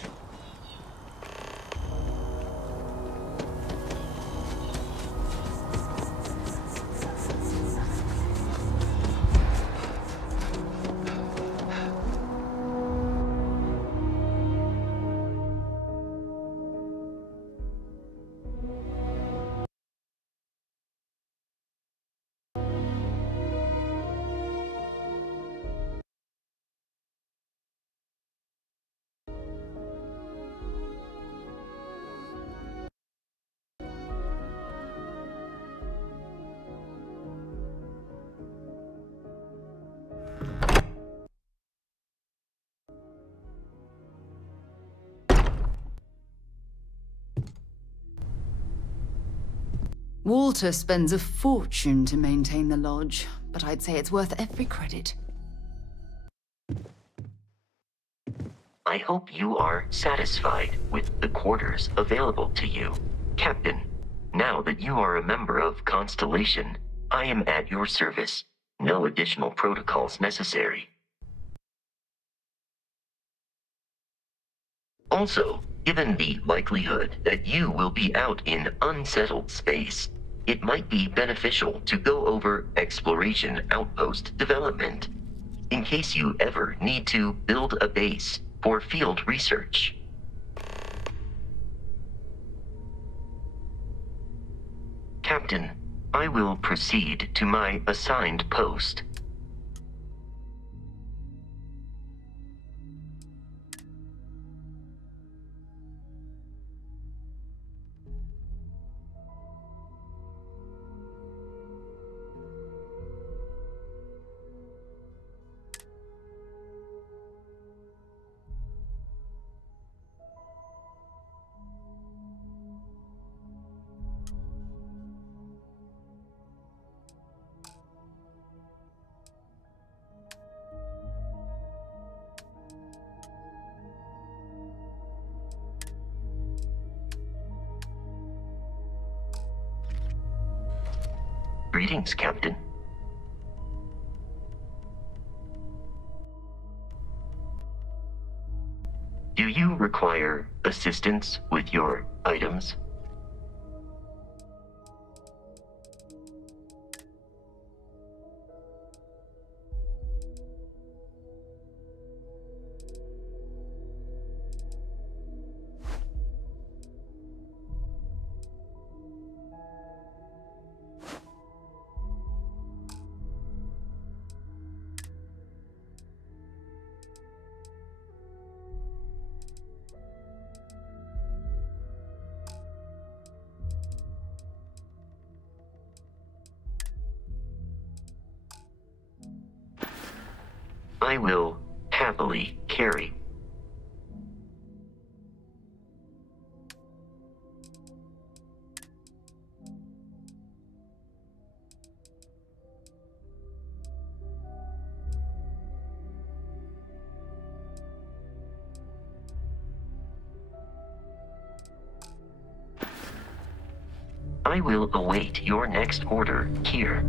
Walter spends a fortune to maintain the lodge, but I'd say it's worth every credit. I hope you are satisfied with the quarters available to you, Captain. Now that you are a member of Constellation, I am at your service. No additional protocols necessary. Also, given the likelihood that you will be out in unsettled space, it might be beneficial to go over exploration outpost development, in case you ever need to build a base for field research. Captain, I will proceed to my assigned post. Greetings, Captain. Do you require assistance with your items? I will happily carry. I will await your next order here.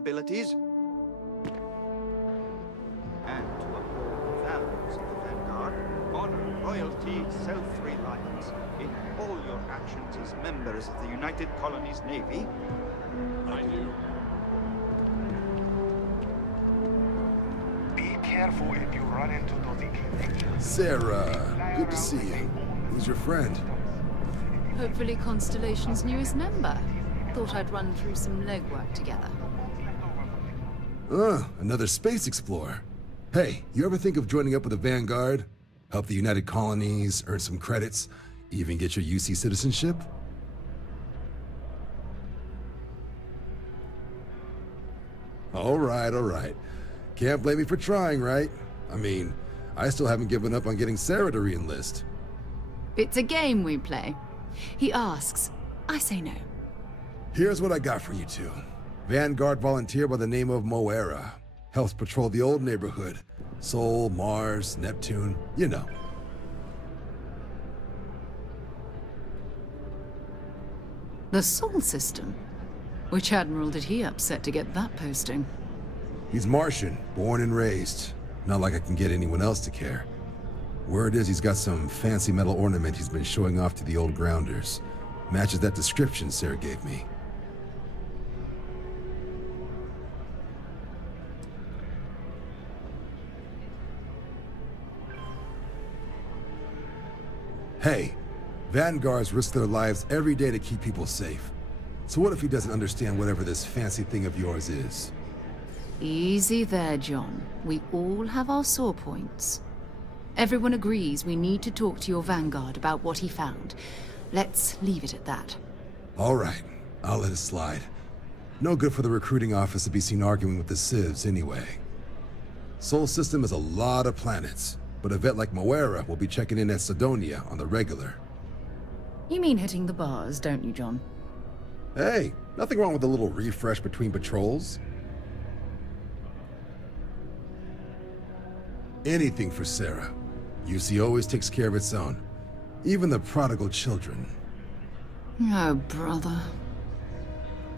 abilities. And to uphold the values of the Vanguard, honor, loyalty, self-reliance in all your actions as members of the United Colonies Navy. I do. Be careful if you run into those intruders. Sarah, good to see you. Who's your friend? Hopefully Constellation's newest member. Thought I'd run through some legwork together. Another space explorer. Hey, you ever think of joining up with the Vanguard? Help the United Colonies, earn some credits, even get your UC citizenship? All right. Can't blame me for trying, right? I mean, I still haven't given up on getting Sarah to re-enlist. It's a game we play. He asks, I say no. Here's what I got for you two. Vanguard volunteer by the name of Moira. Helps patrol the old neighborhood. Sol, Mars, Neptune, you know. The Sol system? Which admiral did he upset to get that posting? He's Martian, born and raised. Not like I can get anyone else to care. Word is he's got some fancy metal ornament he's been showing off to the old grounders. Matches that description Sarah gave me. Hey, Vanguards risk their lives every day to keep people safe. So what if he doesn't understand whatever this fancy thing of yours is? Easy there, John. We all have our sore points. Everyone agrees we need to talk to your Vanguard about what he found. Let's leave it at that. All right, I'll let it slide. No good for the recruiting office to be seen arguing with the civs anyway. Sol system is a lot of planets, but a vet like Moira will be checking in at Sidonia on the regular. You mean hitting the bars, don't you, John? Hey, nothing wrong with a little refresh between patrols. Anything for Sarah. UC always takes care of its own. Even the prodigal children. Oh, brother.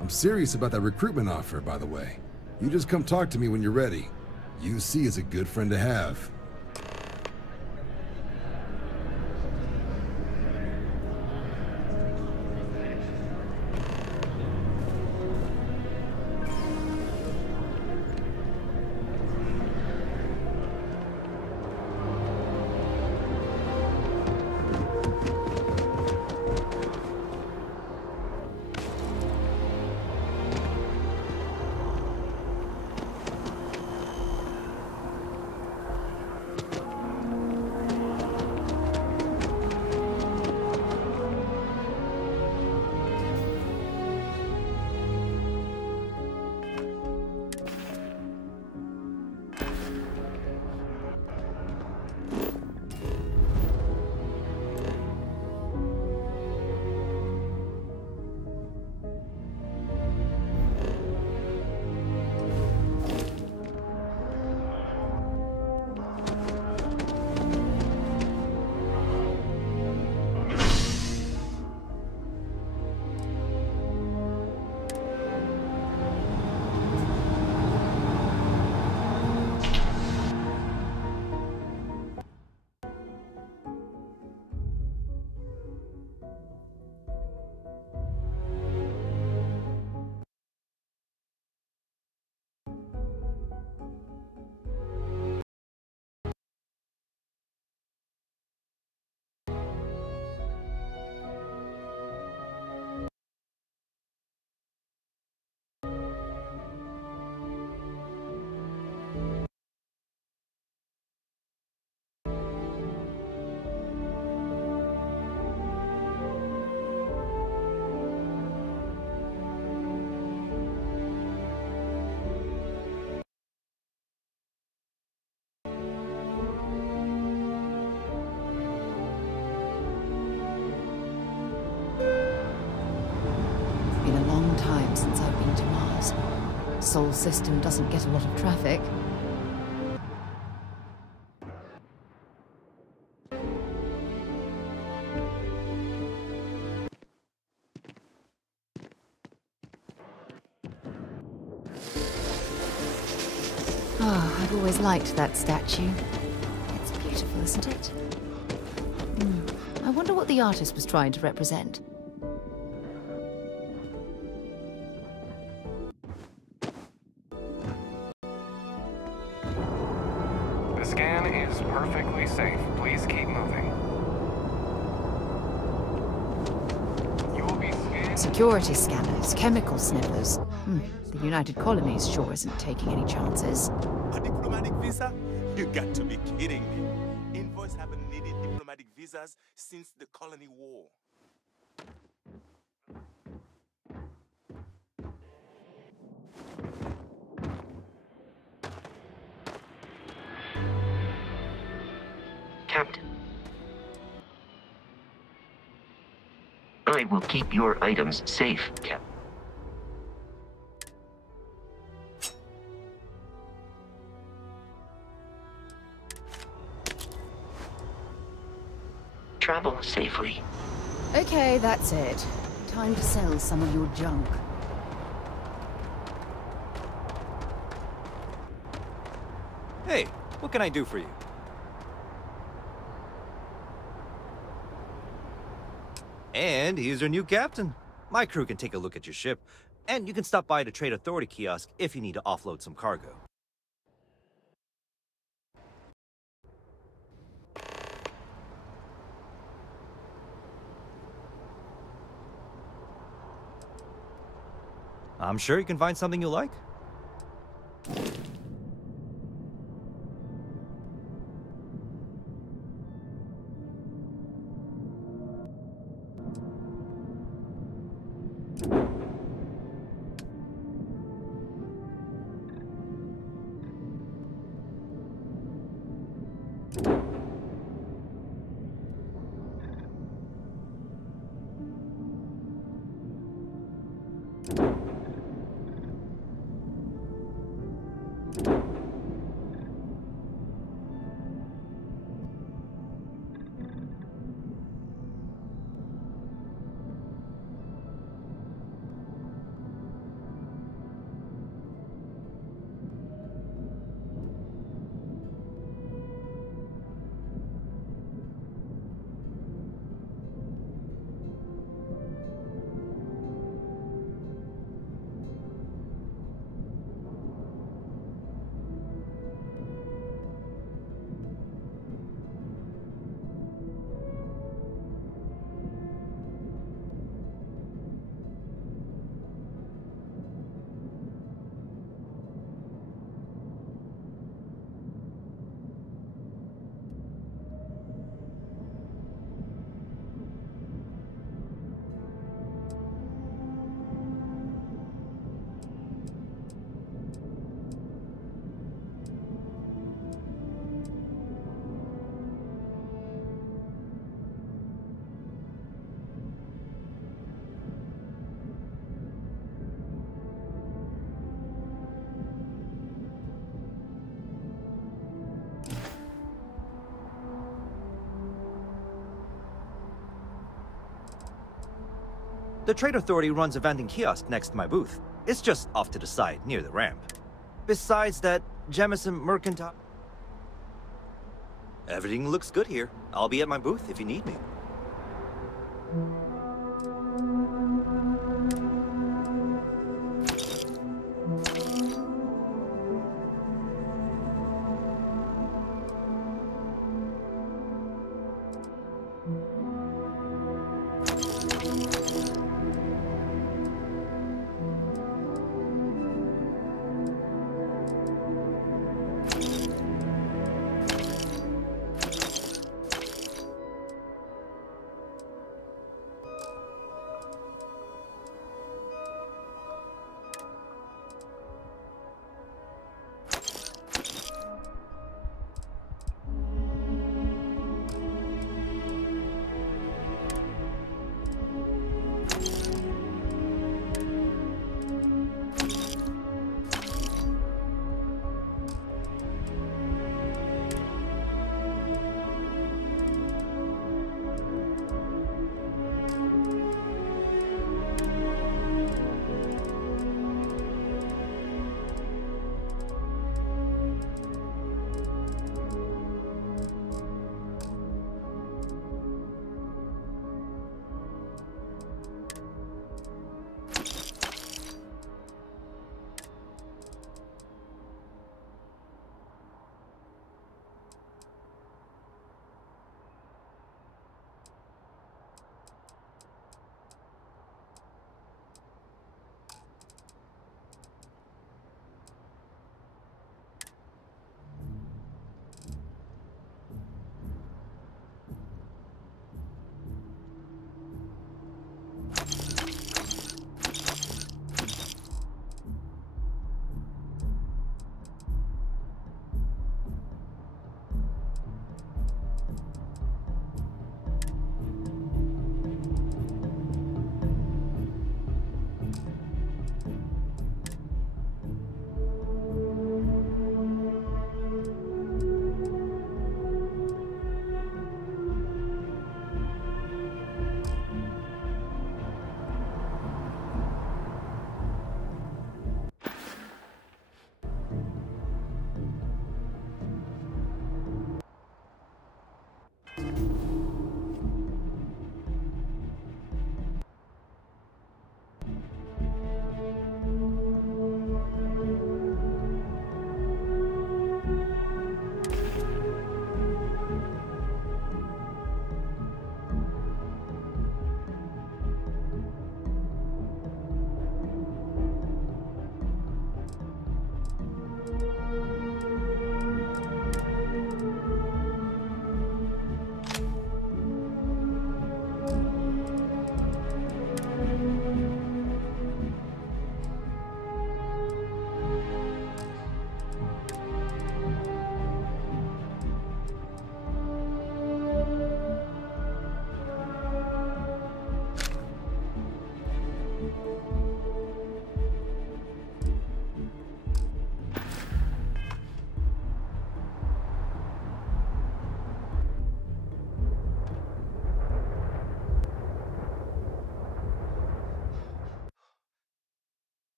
I'm serious about that recruitment offer, by the way. You just come talk to me when you're ready. UC is a good friend to have. Since I've been to Mars. Sol system doesn't get a lot of traffic. Oh, I've always liked that statue. It's beautiful, isn't it? I wonder what the artist was trying to represent. The scan is perfectly safe. Please keep moving. You will be scanned. Security scanners, chemical sniffers. The United Colonies sure isn't taking any chances. A diplomatic visa? You got to be kidding me. Envoys haven't needed diplomatic visas since the colony war. Captain. I will keep your items safe, Captain. Travel safely. Okay, that's it. Time to sell some of your junk. Hey, what can I do for you? And here's your new captain. My crew can take a look at your ship, and you can stop by the Trade Authority kiosk if you need to offload some cargo. I'm sure you can find something you like. The Trade Authority runs a vending kiosk next to my booth. It's just off to the side, near the ramp. Besides that, Jemison Mercantile... Everything looks good here. I'll be at my booth if you need me.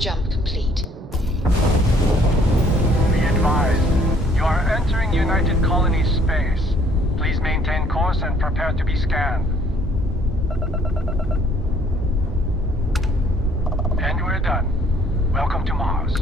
Jump complete. Be advised, you are entering United Colony space. Please maintain course and prepare to be scanned. And we're done. Welcome to Mars.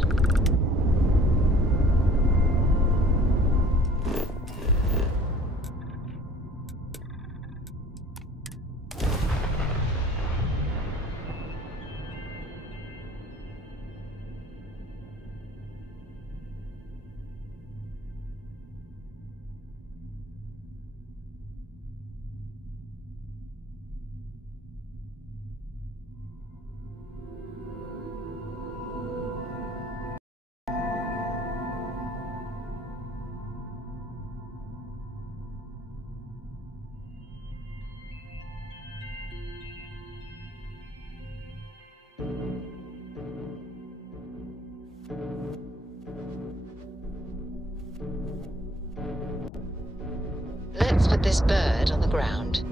Let's put this bird on the ground.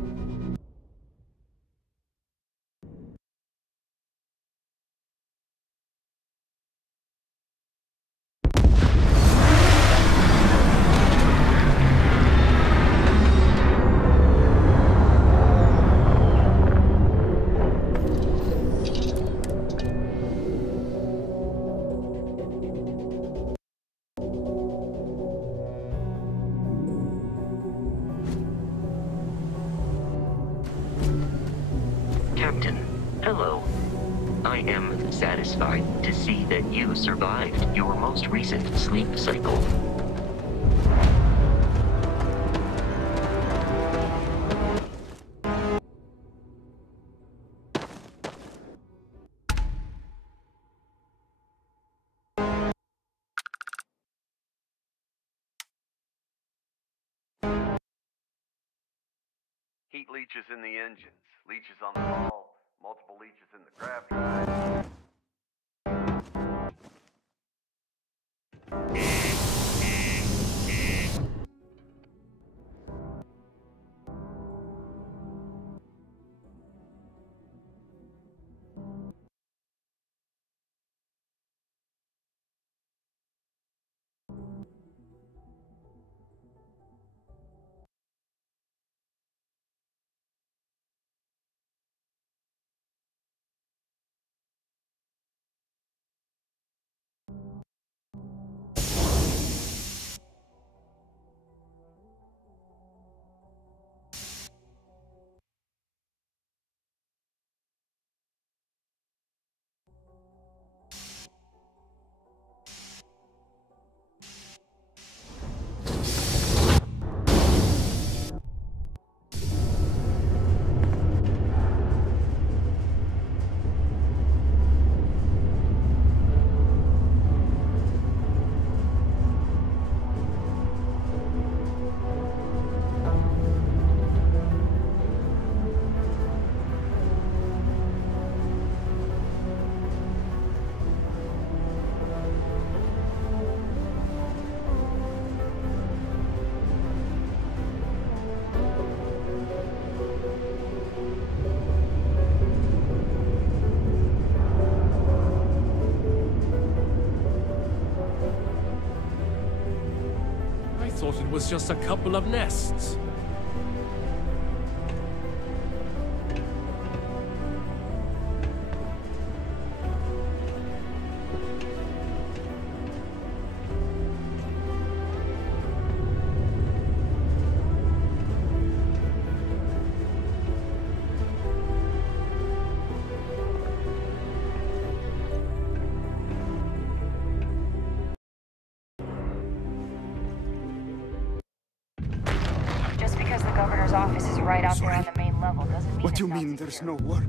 Captain, hello. I am satisfied to see that you survived your most recent sleep cycle. Heat leeches in the engines, leeches on the hull, multiple leeches in the grav drive. I thought it was just a couple of nests. Just because the governor's office is right out there on the main level doesn't mean What do you it's not mean there's secure. no work?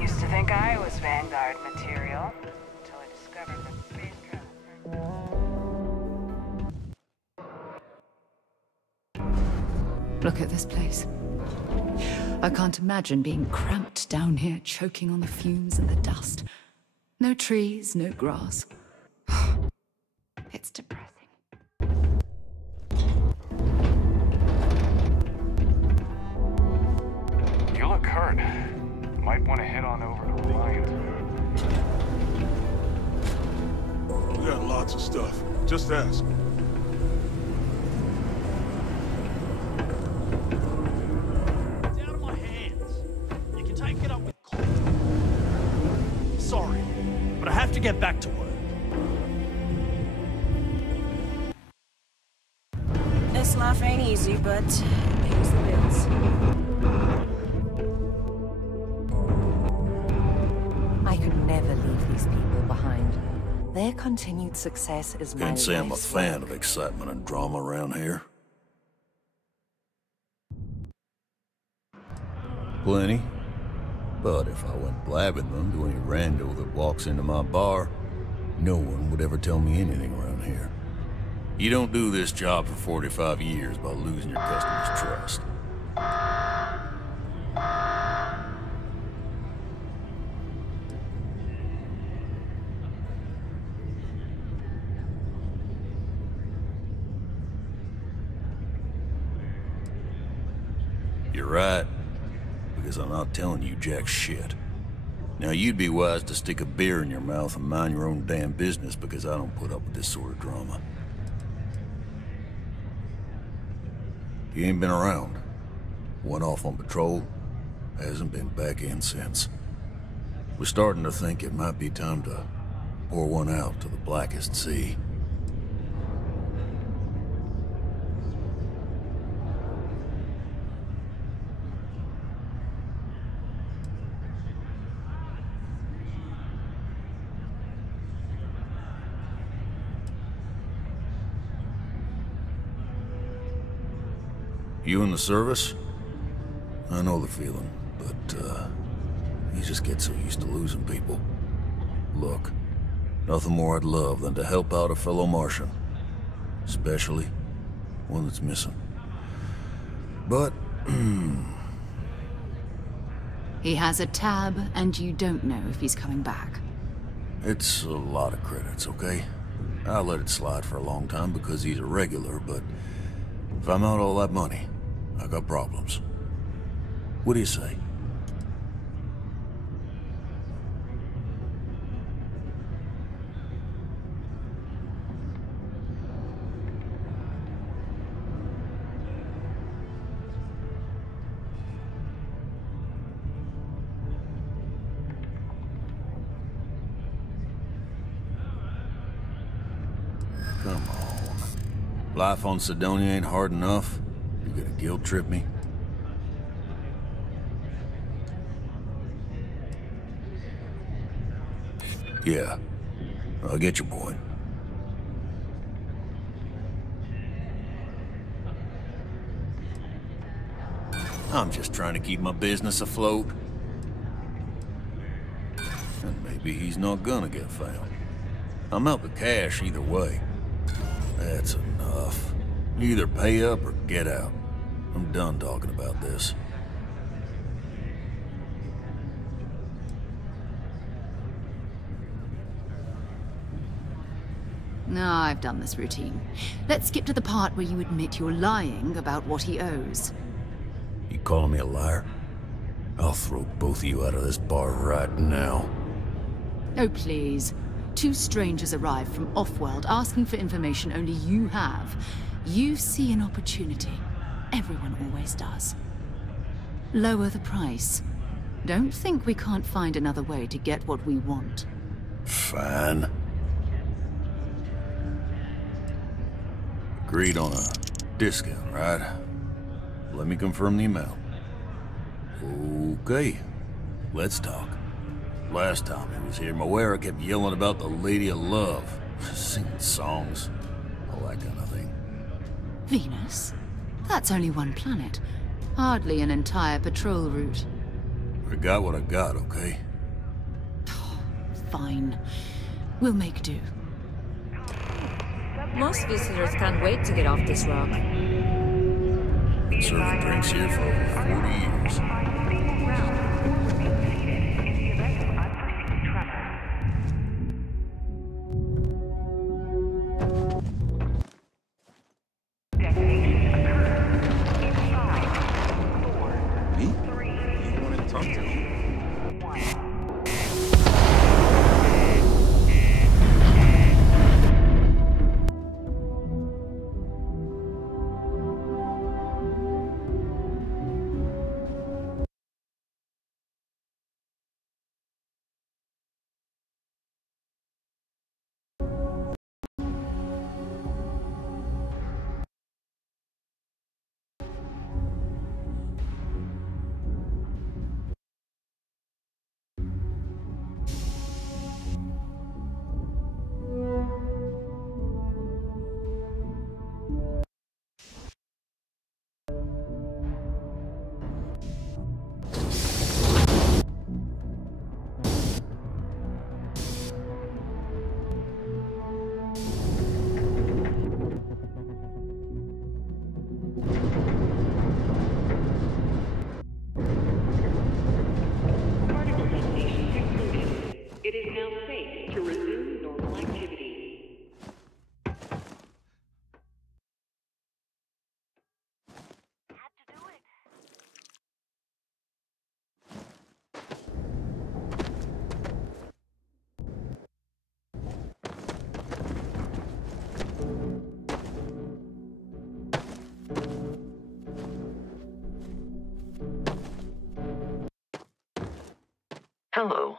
Used to think I was Vanguard material until I discovered that spacecraft. Look at this place. I can't imagine being cramped down here, choking on the fumes and the dust. No trees, no grass. It's depressing. You look lots of stuff. Just ask. It's out of my hands. You can take it up with Cole. Sorry, but I have to get back to work. This life ain't easy, but it pays the bills. I could never leave these people behind. Their continued success is my Can't say I'm a life's fan work. of excitement and drama around here. Plenty. But if I went blabbing them to any rando that walks into my bar, no one would ever tell me anything around here. You don't do this job for 45 years by losing your customers' trust. You're right, because I'm not telling you jack shit. Now you'd be wise to stick a beer in your mouth and mind your own damn business, because I don't put up with this sort of drama. You ain't been around. Went off on patrol, hasn't been back in since. We're starting to think it might be time to pour one out to the blackest sea. You in the service? I know the feeling, but, you just get so used to losing people. Look, nothing more I'd love than to help out a fellow Martian. Especially one that's missing. But, He has a tab, and you don't know if he's coming back. it's a lot of credits, okay? I let it slide for a long time because he's a regular, but if I'm out all that money, I got problems. What do you say? Come on. Life on Sidonia ain't hard enough. You gonna guilt trip me? Yeah, I get your point. I'm just trying to keep my business afloat. And maybe he's not gonna get found. I'm out the cash either way. That's enough. You either pay up or get out. I'm done talking about this. No, I've done this routine. Let's skip to the part where you admit you're lying about what he owes. You calling me a liar? I'll throw both of you out of this bar right now. Oh, please. Two strangers arrive from off-world asking for information only you have. You see an opportunity. Everyone always does. Lower the price. Don't think we can't find another way to get what we want. Fine. Agreed on a discount, right? Let me confirm the amount. Okay, let's talk. Last time he was here, Moira kept yelling about the Lady of Love, singing songs, all that kind of thing. Venus? That's only one planet. Hardly an entire patrol route. I got what I got, okay? Fine. We'll make do. Most visitors can't wait to get off this rock. Been serving drinks here for over 40 years. Hello.